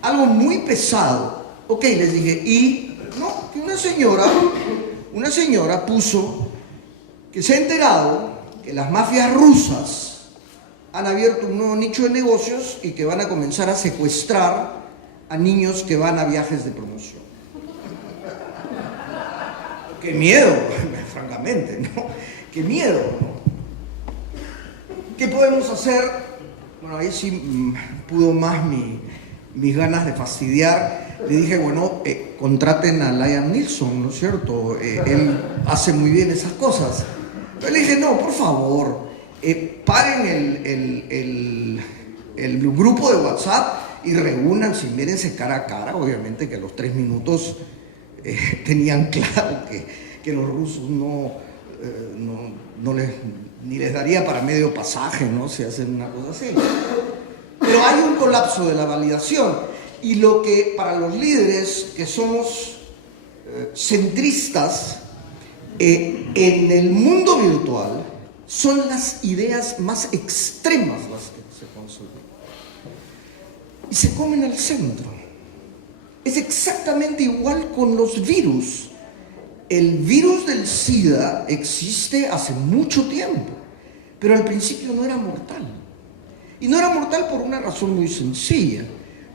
algo muy pesado. Ok, les dije, y no, que una señora puso que se ha enterado que las mafias rusas han abierto un nuevo nicho de negocios y que van a comenzar a secuestrar a niños que van a viajes de promoción. ¡Qué miedo! Francamente, ¿no? ¡Qué miedo! ¿No? ¿Qué podemos hacer? Bueno, ahí sí pudo más mis ganas de fastidiar. Le dije, bueno, contraten a Liam Neeson, ¿no es cierto? Él hace muy bien esas cosas. Pero le dije, no, por favor, paren el grupo de WhatsApp y reúnanse y mírense cara a cara. Obviamente que a los 3 minutos tenían claro que los rusos ni les daría para medio pasaje, ¿no? Si hacen una cosa así. Pero hay un colapso de la validación. Y lo que para los líderes que somos centristas en el mundo virtual son las ideas más extremas las que se consumen. Y se comen al centro. Es exactamente igual con los virus. El virus del SIDA existe hace mucho tiempo, pero al principio no era mortal. Y no era mortal por una razón muy sencilla,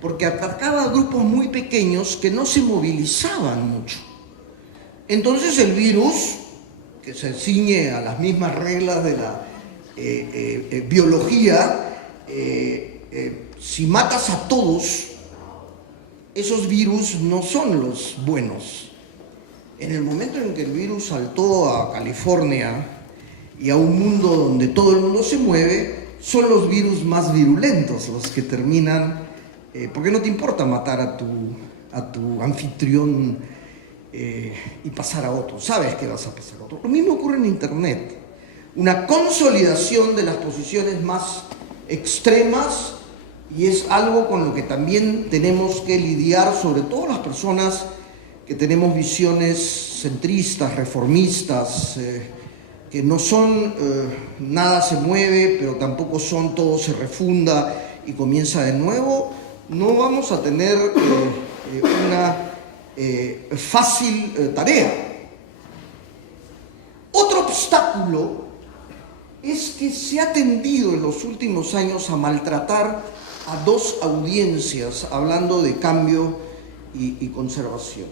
porque atacaba a grupos muy pequeños que no se movilizaban mucho. Entonces el virus, que se ciñe a las mismas reglas de la biología, si matas a todos, esos virus no son los buenos. En el momento en que el virus saltó a California y a un mundo donde todo el mundo se mueve, son los virus más virulentos los que terminan, porque no te importa matar a tu anfitrión y pasar a otro, sabes que vas a pasar a otro. Lo mismo ocurre en Internet, una consolidación de las posiciones más extremas, y es algo con lo que también tenemos que lidiar, sobre todo las personas que tenemos visiones centristas, reformistas, que no son nada se mueve, pero tampoco son todo se refunda y comienza de nuevo. No vamos a tener una fácil tarea. Otro obstáculo es que se ha tendido en los últimos años a maltratar a 2 audiencias, hablando de cambio y conservación.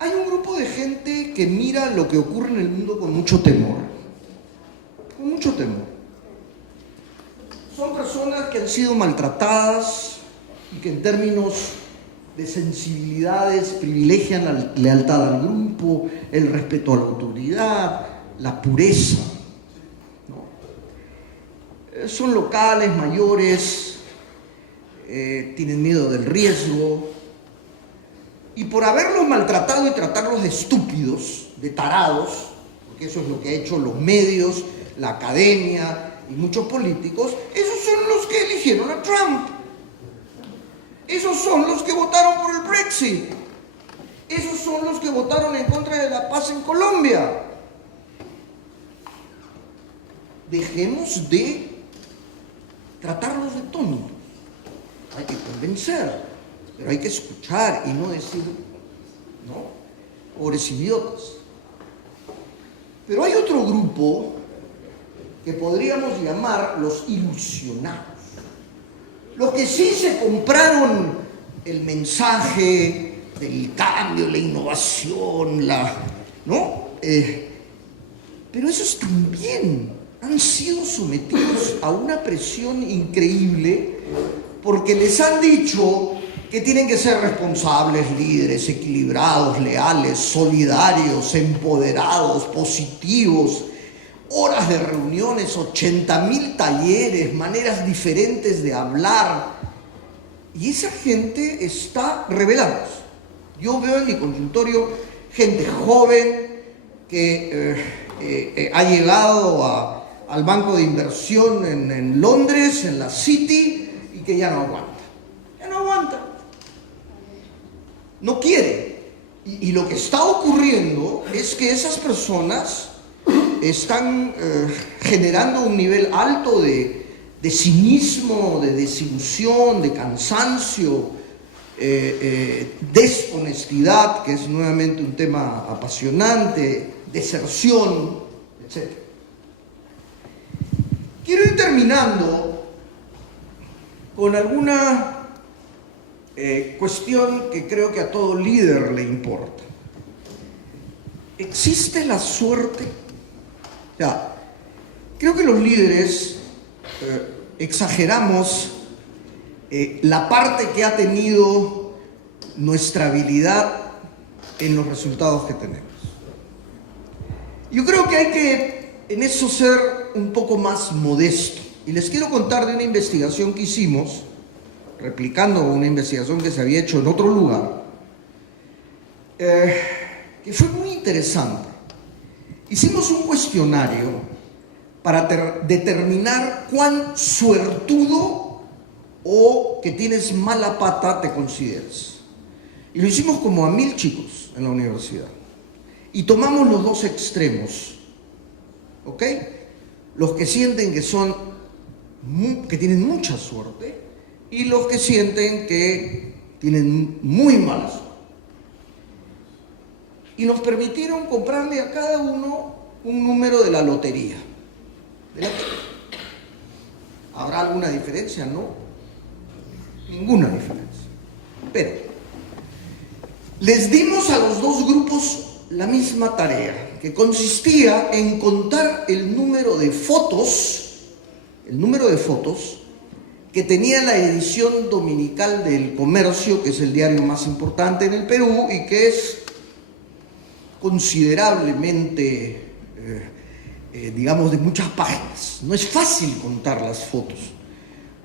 Hay un grupo de gente que mira lo que ocurre en el mundo con mucho temor. Con mucho temor. Son personas que han sido maltratadas y que en términos de sensibilidades privilegian la lealtad al grupo, el respeto a la autoridad, la pureza, ¿no? Son locales, mayores, tienen miedo del riesgo, y por haberlos maltratado y tratarlos de estúpidos, de tarados, porque eso es lo que ha hecho los medios, la academia y muchos políticos, esos son los que eligieron a Trump. Esos son los que votaron por el Brexit. Esos son los que votaron en contra de la paz en Colombia. Dejemos de tratarlos de tontos. Hay que convencer, pero hay que escuchar y no decir, no, pobres idiotas. Pero hay otro grupo que podríamos llamar los ilusionados. Los que sí se compraron el mensaje del cambio, la innovación, ¿no? Pero esos también han sido sometidos a una presión increíble porque les han dicho que tienen que ser responsables, líderes, equilibrados, leales, solidarios, empoderados, positivos, horas de reuniones, 80,000 talleres, maneras diferentes de hablar. Y esa gente está rebelándose. Yo veo en mi consultorio gente joven que ha llegado al banco de inversión en Londres, en la City, y que ya no aguanta. Ya no aguanta. No quiere. Y lo que está ocurriendo es que esas personas están generando un nivel alto de cinismo, de desilusión, de cansancio, deshonestidad, que es nuevamente un tema apasionante, deserción, etc. Quiero ir terminando con alguna cuestión que creo que a todo líder le importa. ¿Existe la suerte? O sea, creo que los líderes exageramos la parte que ha tenido nuestra habilidad en los resultados que tenemos. Yo creo que hay que en eso ser un poco más modesto. Y les quiero contar de una investigación que hicimos, replicando una investigación que se había hecho en otro lugar, que fue muy interesante. Hicimos un cuestionario para determinar cuán suertudo o que tienes mala pata te consideras. Y lo hicimos como a 1,000 chicos en la universidad. Y tomamos los dos extremos, ¿ok? Los que sienten que tienen mucha suerte y los que sienten que tienen muy mala suerte. Y nos permitieron comprarle a cada uno un número de la lotería. ¿Habrá alguna diferencia? No. Ninguna diferencia. Pero les dimos a los dos grupos la misma tarea, que consistía en contar el número de fotos que tenía la edición dominical del Comercio, que es el diario más importante en el Perú y que es considerablemente, digamos, de muchas páginas. No es fácil contar las fotos,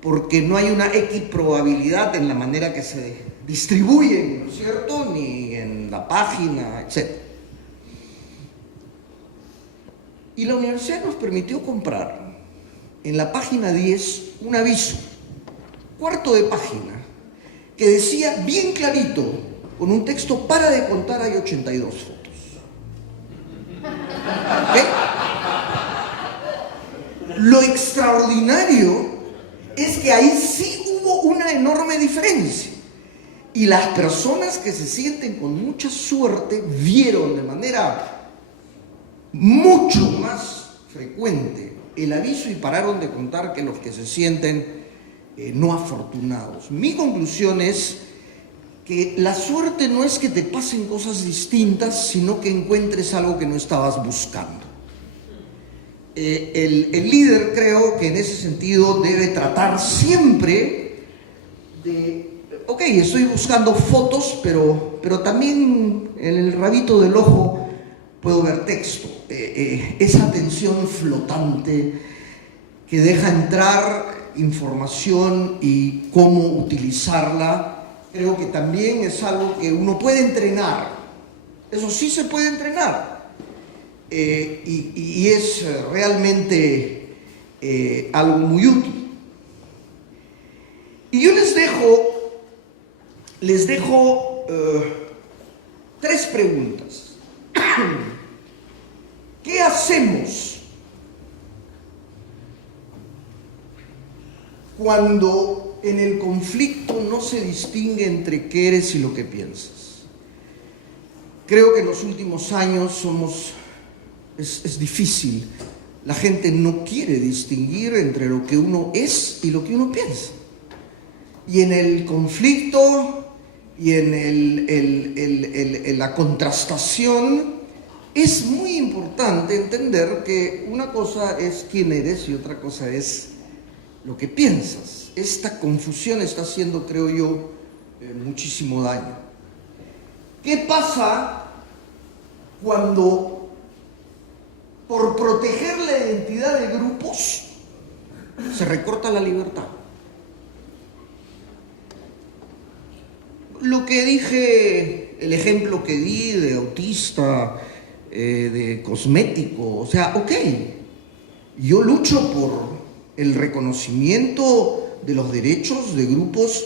porque no hay una equiprobabilidad en la manera que se distribuyen, ¿no es cierto?, ni en la página, etc. Y la universidad nos permitió comprar en la página 10 un aviso, cuarto de página, que decía bien clarito, con un texto: para de contar, hay 82 fotos. ¿Okay? Lo extraordinario es que ahí sí hubo una enorme diferencia. Y las personas que se sienten con mucha suerte vieron de manera mucho más frecuente el aviso y pararon de contar que los que se sienten no afortunados. Mi conclusión es que la suerte no es que te pasen cosas distintas, sino que encuentres algo que no estabas buscando. El líder, creo que en ese sentido debe tratar siempre de, ok, estoy buscando fotos, pero también en el rabito del ojo puedo ver texto. Esa atención flotante que deja entrar información y cómo utilizarla, creo que también es algo que uno puede entrenar. Eso sí se puede entrenar. Y es realmente algo muy útil. Y yo les dejo 3 preguntas. ¿Qué hacemos cuando en el conflicto no se distingue entre qué eres y lo que piensas? Creo que en los últimos años es difícil la gente no quiere distinguir entre lo que uno es y lo que uno piensa. Y en el conflicto y en la contrastación es muy importante entender que una cosa es quién eres y otra cosa es lo que piensas. Esta confusión está haciendo, creo yo, muchísimo daño. ¿Qué pasa cuando, por proteger la identidad de grupos, se recorta la libertad? Lo que dije, el ejemplo que di de autista, de cosmético, o sea, ok, yo lucho por el reconocimiento de los derechos de grupos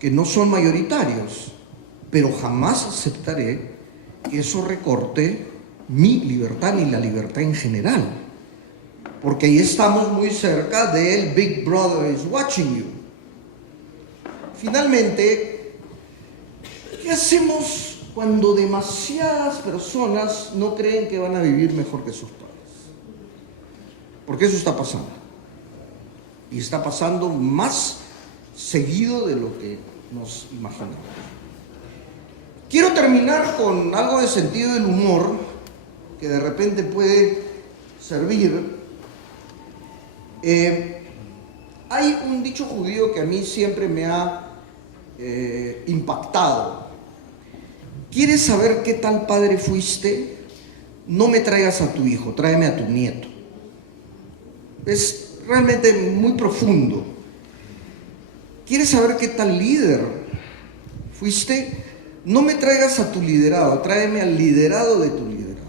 que no son mayoritarios, pero jamás aceptaré que eso recorte mi libertad ni la libertad en general, porque ahí estamos muy cerca del Big Brother is watching you. Finalmente, ¿qué hacemos cuando demasiadas personas no creen que van a vivir mejor que sus padres? Porque eso está pasando. Y está pasando más seguido de lo que nos imaginamos. Quiero terminar con algo de sentido del humor que de repente puede servir. Hay un dicho judío que a mí siempre me ha impactado. ¿Quieres saber qué tal padre fuiste? No me traigas a tu hijo, tráeme a tu nieto. Es realmente muy profundo. ¿Quieres saber qué tal líder fuiste? No me traigas a tu liderado, tráeme al liderado de tu liderado.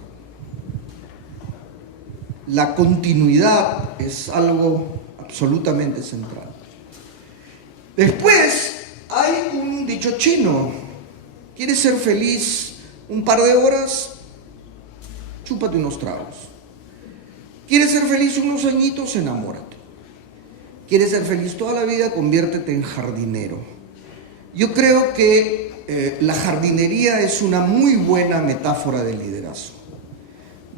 La continuidad es algo absolutamente central. Después hay un dicho chino: ¿quieres ser feliz un par de horas? Chúpate unos tragos. ¿Quieres ser feliz unos añitos? Enamórate. ¿Quieres ser feliz toda la vida? Conviértete en jardinero. Yo creo que la jardinería es una muy buena metáfora de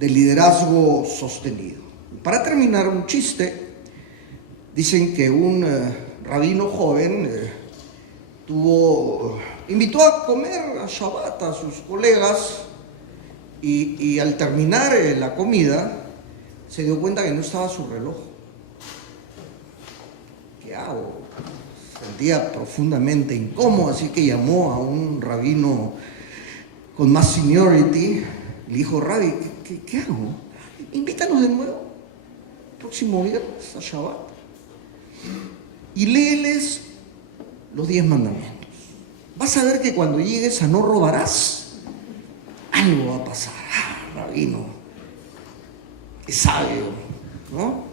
liderazgo sostenido. Para terminar, un chiste. Dicen que un rabino joven invitó a comer a Shabbat a sus colegas y al terminar la comida se dio cuenta que no estaba su reloj. ¿Qué hago? Sentía profundamente incómodo, así que llamó a un rabino con más seniority. Le dijo: Rabbi, ¿qué hago? Invítanos de nuevo próximo viernes a Shabbat y léeles los 10 mandamientos. Vas a ver que cuando llegues a no robarás, algo va a pasar. Rabino, qué sabio, ¿no?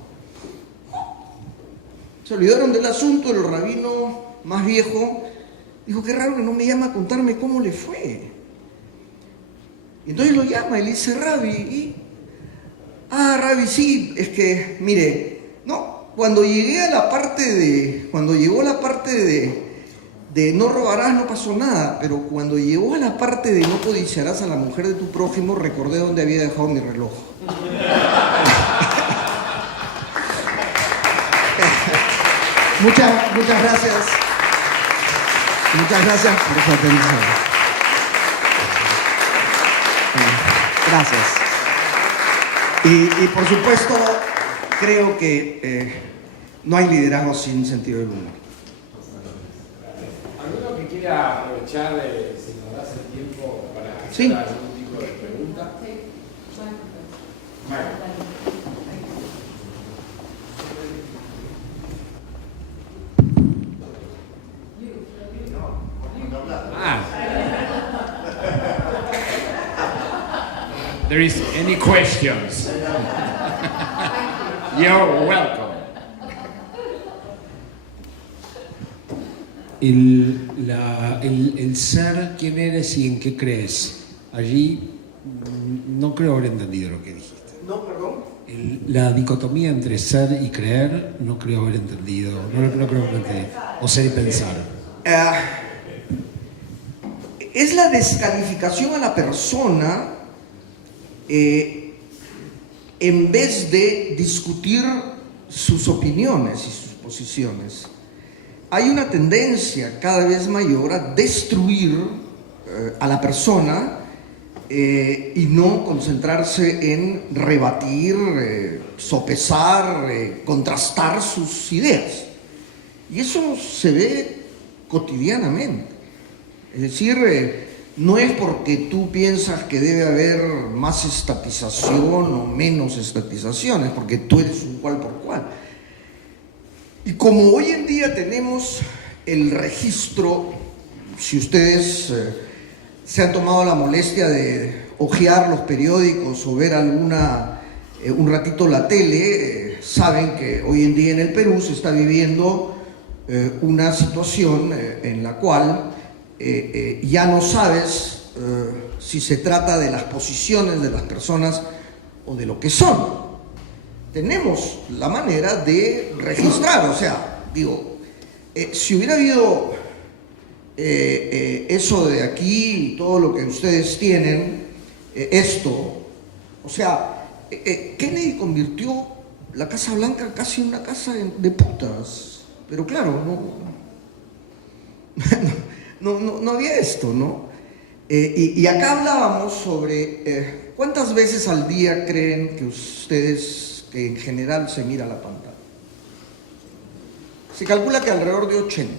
Se olvidaron del asunto. El rabino más viejo dijo: qué raro que no me llama a contarme cómo le fue. Y entonces lo llama y le dice: Rabbi, Rabbi, sí, es que, mire, no, cuando llegó la parte de no robarás no pasó nada, pero cuando llegó a la parte de no codiciarás a la mujer de tu prójimo, recordé dónde había dejado mi reloj. Muchas gracias. Muchas gracias por su atención. Gracias. Y por supuesto, creo que no hay liderazgo sin sentido del humor. ¿Alguno que quiera aprovechar, si nos das el tiempo, para hacer algún tipo de pregunta? Sí. Bueno. There is any questions? You're welcome. El ser, quién eres y en qué crees. Allí no creo haber entendido lo que dijiste. No, perdón. La dicotomía entre ser y creer, no creo haber entendido. No creo que entendí. O ser y pensar. Es la descalificación a la persona en vez de discutir sus opiniones y sus posiciones. Hay una tendencia cada vez mayor a destruir a la persona y no concentrarse en rebatir, sopesar, contrastar sus ideas. Y eso se ve cotidianamente. Es decir, no es porque tú piensas que debe haber más estatización o menos estatización, es porque tú eres un cual por cual. Y como hoy en día tenemos el registro, si ustedes se han tomado la molestia de hojear los periódicos o ver un ratito la tele, saben que hoy en día en el Perú se está viviendo una situación en la cual ya no sabes si se trata de las posiciones de las personas o de lo que son. Tenemos la manera de registrar, o sea, digo, si hubiera habido eso de aquí y todo lo que ustedes tienen, o sea, Kennedy convirtió la Casa Blanca casi en una casa de putas, pero claro, no había esto, ¿no? Y acá hablábamos sobre cuántas veces al día creen que ustedes, que en general se mira la pantalla. Se calcula que alrededor de 80.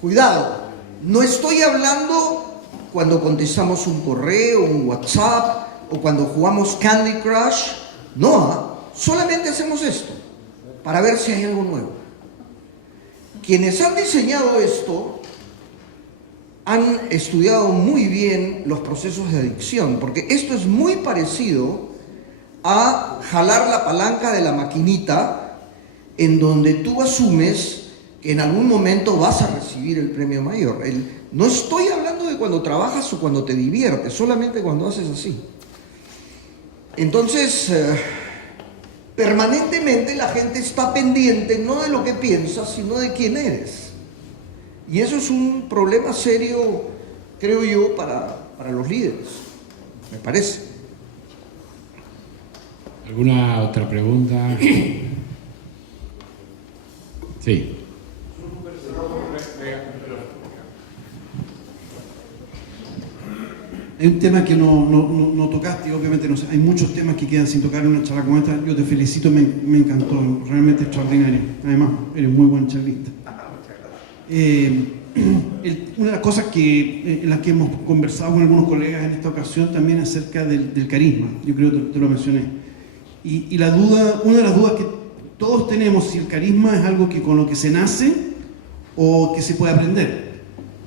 Cuidado, no estoy hablando cuando contestamos un correo, un WhatsApp o cuando jugamos Candy Crush. No, solamente hacemos esto para ver si hay algo nuevo. Quienes han diseñado esto han estudiado muy bien los procesos de adicción, porque esto es muy parecido a jalar la palanca de la maquinita en donde tú asumes que en algún momento vas a recibir el premio mayor. No estoy hablando de cuando trabajas o cuando te diviertes, solamente cuando haces así. Entonces, permanentemente la gente está pendiente no de lo que piensas, sino de quién eres. Y eso es un problema serio, creo yo, para los líderes, me parece. ¿Alguna otra pregunta? Sí. Hay un tema que no tocaste, y obviamente no sé, hay muchos temas que quedan sin tocar en una charla como esta. Yo te felicito, me encantó, realmente extraordinario. Además, eres muy buen charlista. Una de las cosas en las que hemos conversado con algunos colegas en esta ocasión también acerca del carisma, yo creo que te lo mencioné. Y una de las dudas que todos tenemos, si el carisma es algo con lo que se nace o que se puede aprender.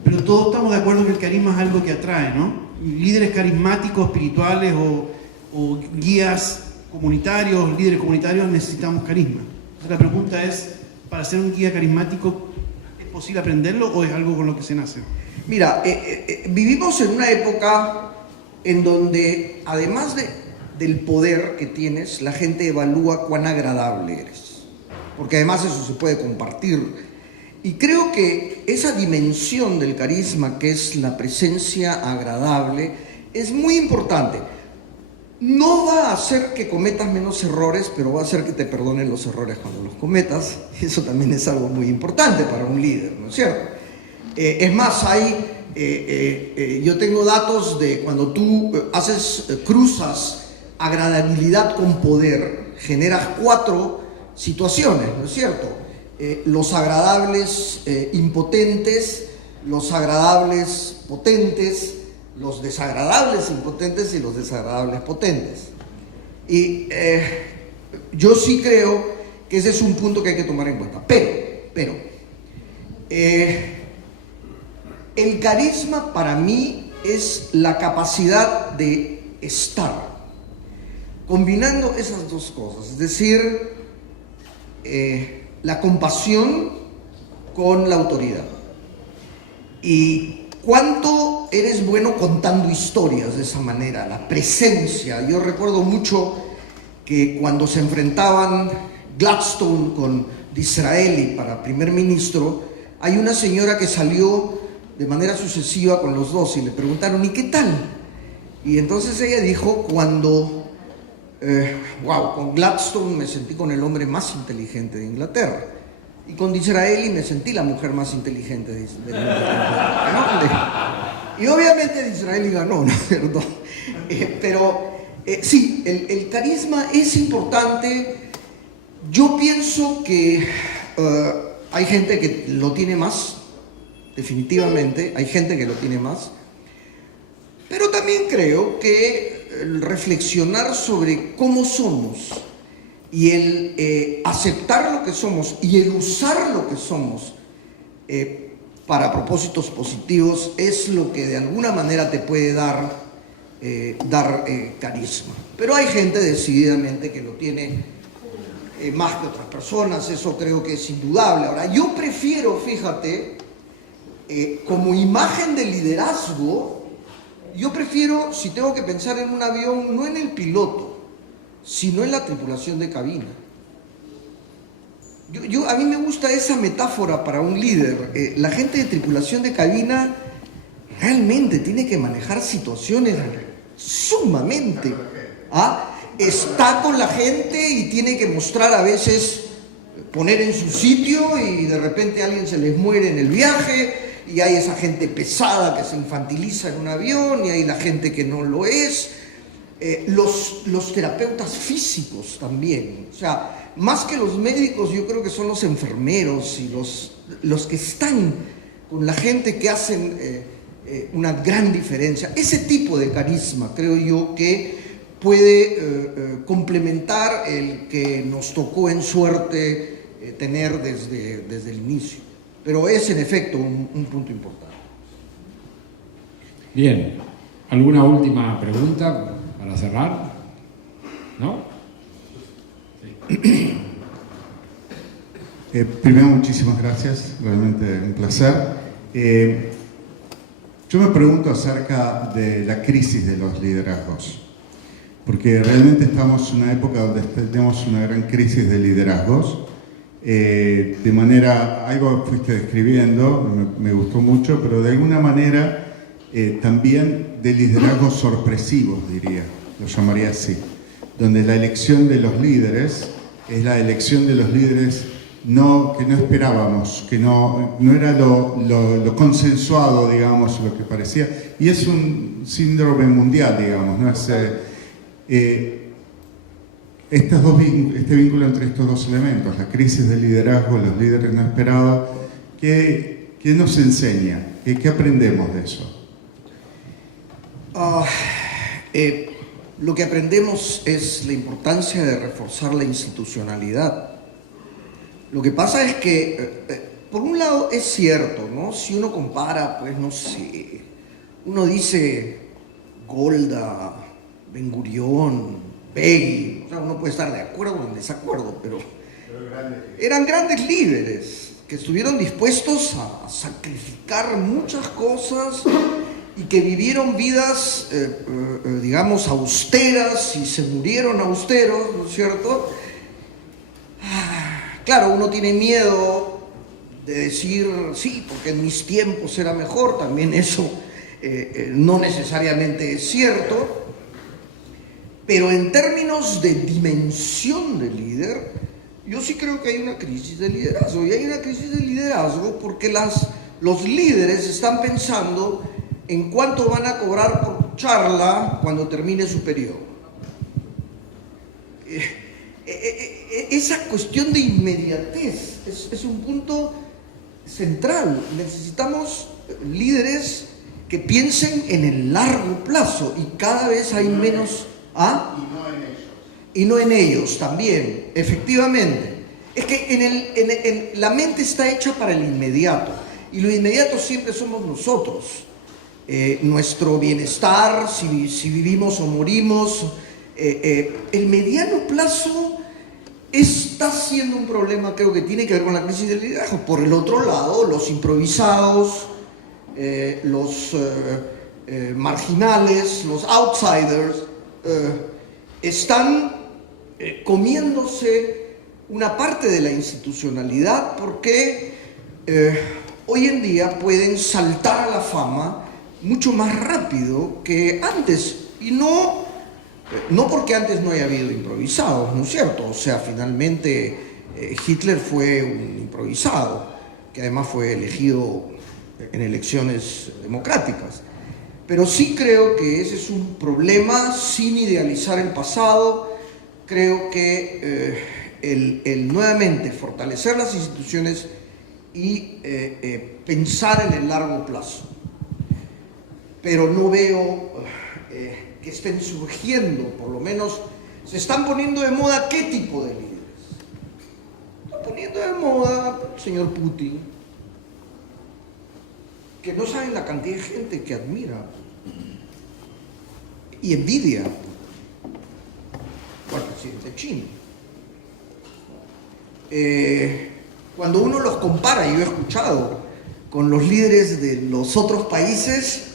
Pero todos estamos de acuerdo que el carisma es algo que atrae, ¿no? Líderes carismáticos, espirituales o guías comunitarios, líderes comunitarios, necesitamos carisma. Entonces la pregunta es, para ser un guía carismático, ¿es posible aprenderlo o es algo con lo que se nace? Mira, vivimos en una época en donde, además del poder que tienes, la gente evalúa cuán agradable eres. Porque además eso se puede compartir. Y creo que esa dimensión del carisma, que es la presencia agradable, es muy importante. No va a hacer que cometas menos errores, pero va a hacer que te perdonen los errores cuando los cometas. Eso también es algo muy importante para un líder, ¿no es cierto? Es más, yo tengo datos de cuando tú cruzas agradabilidad con poder, generas 4 situaciones, ¿no es cierto? Los agradables impotentes, los agradables potentes, los desagradables impotentes y los desagradables potentes. Y yo sí creo que ese es un punto que hay que tomar en cuenta. Pero el carisma para mí es la capacidad de estar, combinando esas dos cosas, es decir, la compasión con la autoridad. Y cuánto eres bueno contando historias de esa manera, la presencia. Yo recuerdo mucho que cuando se enfrentaban Gladstone con Disraeli para primer ministro, hay una señora que salió de manera sucesiva con los dos y le preguntaron, ¿y qué tal? Y entonces ella dijo, cuando con Gladstone me sentí con el hombre más inteligente de Inglaterra. Y con Disraeli me sentí la mujer más inteligente de Inglaterra. ¿No? Y obviamente Disraeli ganó, ¿no es cierto? Sí, el carisma es importante. Yo pienso que hay gente que lo tiene más, definitivamente, hay gente que lo tiene más. Pero también creo que el reflexionar sobre cómo somos y el aceptar lo que somos y el usar lo que somos para propósitos positivos es lo que de alguna manera te puede dar carisma. Pero hay gente decididamente que lo tiene más que otras personas, eso creo que es indudable. Ahora, yo prefiero, fíjate, como imagen de liderazgo, yo prefiero, si tengo que pensar en un avión, no en el piloto, sino en la tripulación de cabina. A mí me gusta esa metáfora para un líder. La gente de tripulación de cabina realmente tiene que manejar situaciones sumamente... está con la gente y tiene que mostrar a veces, poner en su sitio, y de repente alguien se les muere en el viaje, y hay esa gente pesada que se infantiliza en un avión, y hay la gente que no lo es. Los terapeutas físicos también, o sea, más que los médicos, yo creo que son los enfermeros y los que están con la gente, que hacen una gran diferencia. Ese tipo de carisma creo yo que puede complementar el que nos tocó en suerte tener desde el inicio. Pero es en efecto un punto importante. Bien, ¿alguna última pregunta para cerrar? ¿No? Sí. Primero, muchísimas gracias, realmente un placer. Yo me pregunto acerca de la crisis de los liderazgos, porque realmente estamos en una época donde tenemos una gran crisis de liderazgos. De manera, algo fuiste describiendo, me gustó mucho, pero de alguna manera también de liderazgos sorpresivos, diría, lo llamaría así, donde la elección de los líderes es la elección de los líderes que no esperábamos, que no era lo consensuado, digamos, lo que parecía, y es un síndrome mundial, digamos, ¿no? Este vínculo entre estos dos elementos, la crisis del liderazgo, los líderes no esperados, ¿qué nos enseña? ¿Qué aprendemos de eso? Lo que aprendemos es la importancia de reforzar la institucionalidad. Lo que pasa es que, por un lado, es cierto, ¿no? Si uno compara, pues, no sé, uno dice Golda, Ben Gurión, Begin, o sea, uno puede estar de acuerdo o en desacuerdo, pero eran grandes líderes que estuvieron dispuestos a sacrificar muchas cosas y que vivieron vidas, digamos, austeras, y se murieron austeros, ¿no es cierto? Claro, uno tiene miedo de decir, sí, porque en mis tiempos era mejor, también eso no necesariamente es cierto. Pero en términos de dimensión de líder, yo sí creo que hay una crisis de liderazgo. Y hay una crisis de liderazgo porque los líderes están pensando en cuánto van a cobrar por charla cuando termine su periodo. Esa cuestión de inmediatez es un punto central. Necesitamos líderes que piensen en el largo plazo, y cada vez hay menos... Y no en ellos también, efectivamente. Es que la mente está hecha para el inmediato, y lo inmediato siempre somos nosotros. Nuestro bienestar, si vivimos o morimos. El mediano plazo está siendo un problema, creo que tiene que ver con la crisis del liderazgo. Por el otro lado, los improvisados, los marginales, los outsiders, están comiéndose una parte de la institucionalidad, porque hoy en día pueden saltar a la fama mucho más rápido que antes, y no No porque antes no haya habido improvisados, ¿no es cierto? O sea, finalmente Hitler fue un improvisado, que además fue elegido en elecciones democráticas. Pero sí creo que ese es un problema, sin idealizar el pasado. Creo que el nuevamente fortalecer las instituciones y pensar en el largo plazo. Pero no veo que estén surgiendo, por lo menos se están poniendo de moda qué tipo de líderes. Están poniendo de moda el señor Putin, que no saben la cantidad de gente que admira y envidia al presidente chino. Cuando uno los compara, yo he escuchado, con los líderes de los otros países,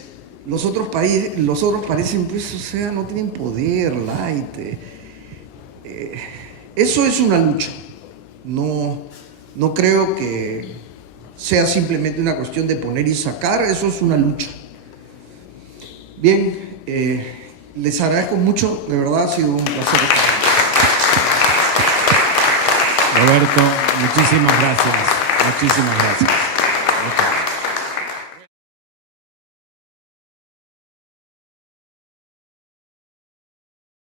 los otros parecen, pues, o sea, no tienen poder, light. Eso es una lucha. No creo que sea simplemente una cuestión de poner y sacar, eso es una lucha. Bien, les agradezco mucho, de verdad ha sido un placer estar aquí. Roberto, muchísimas gracias. Muchísimas gracias.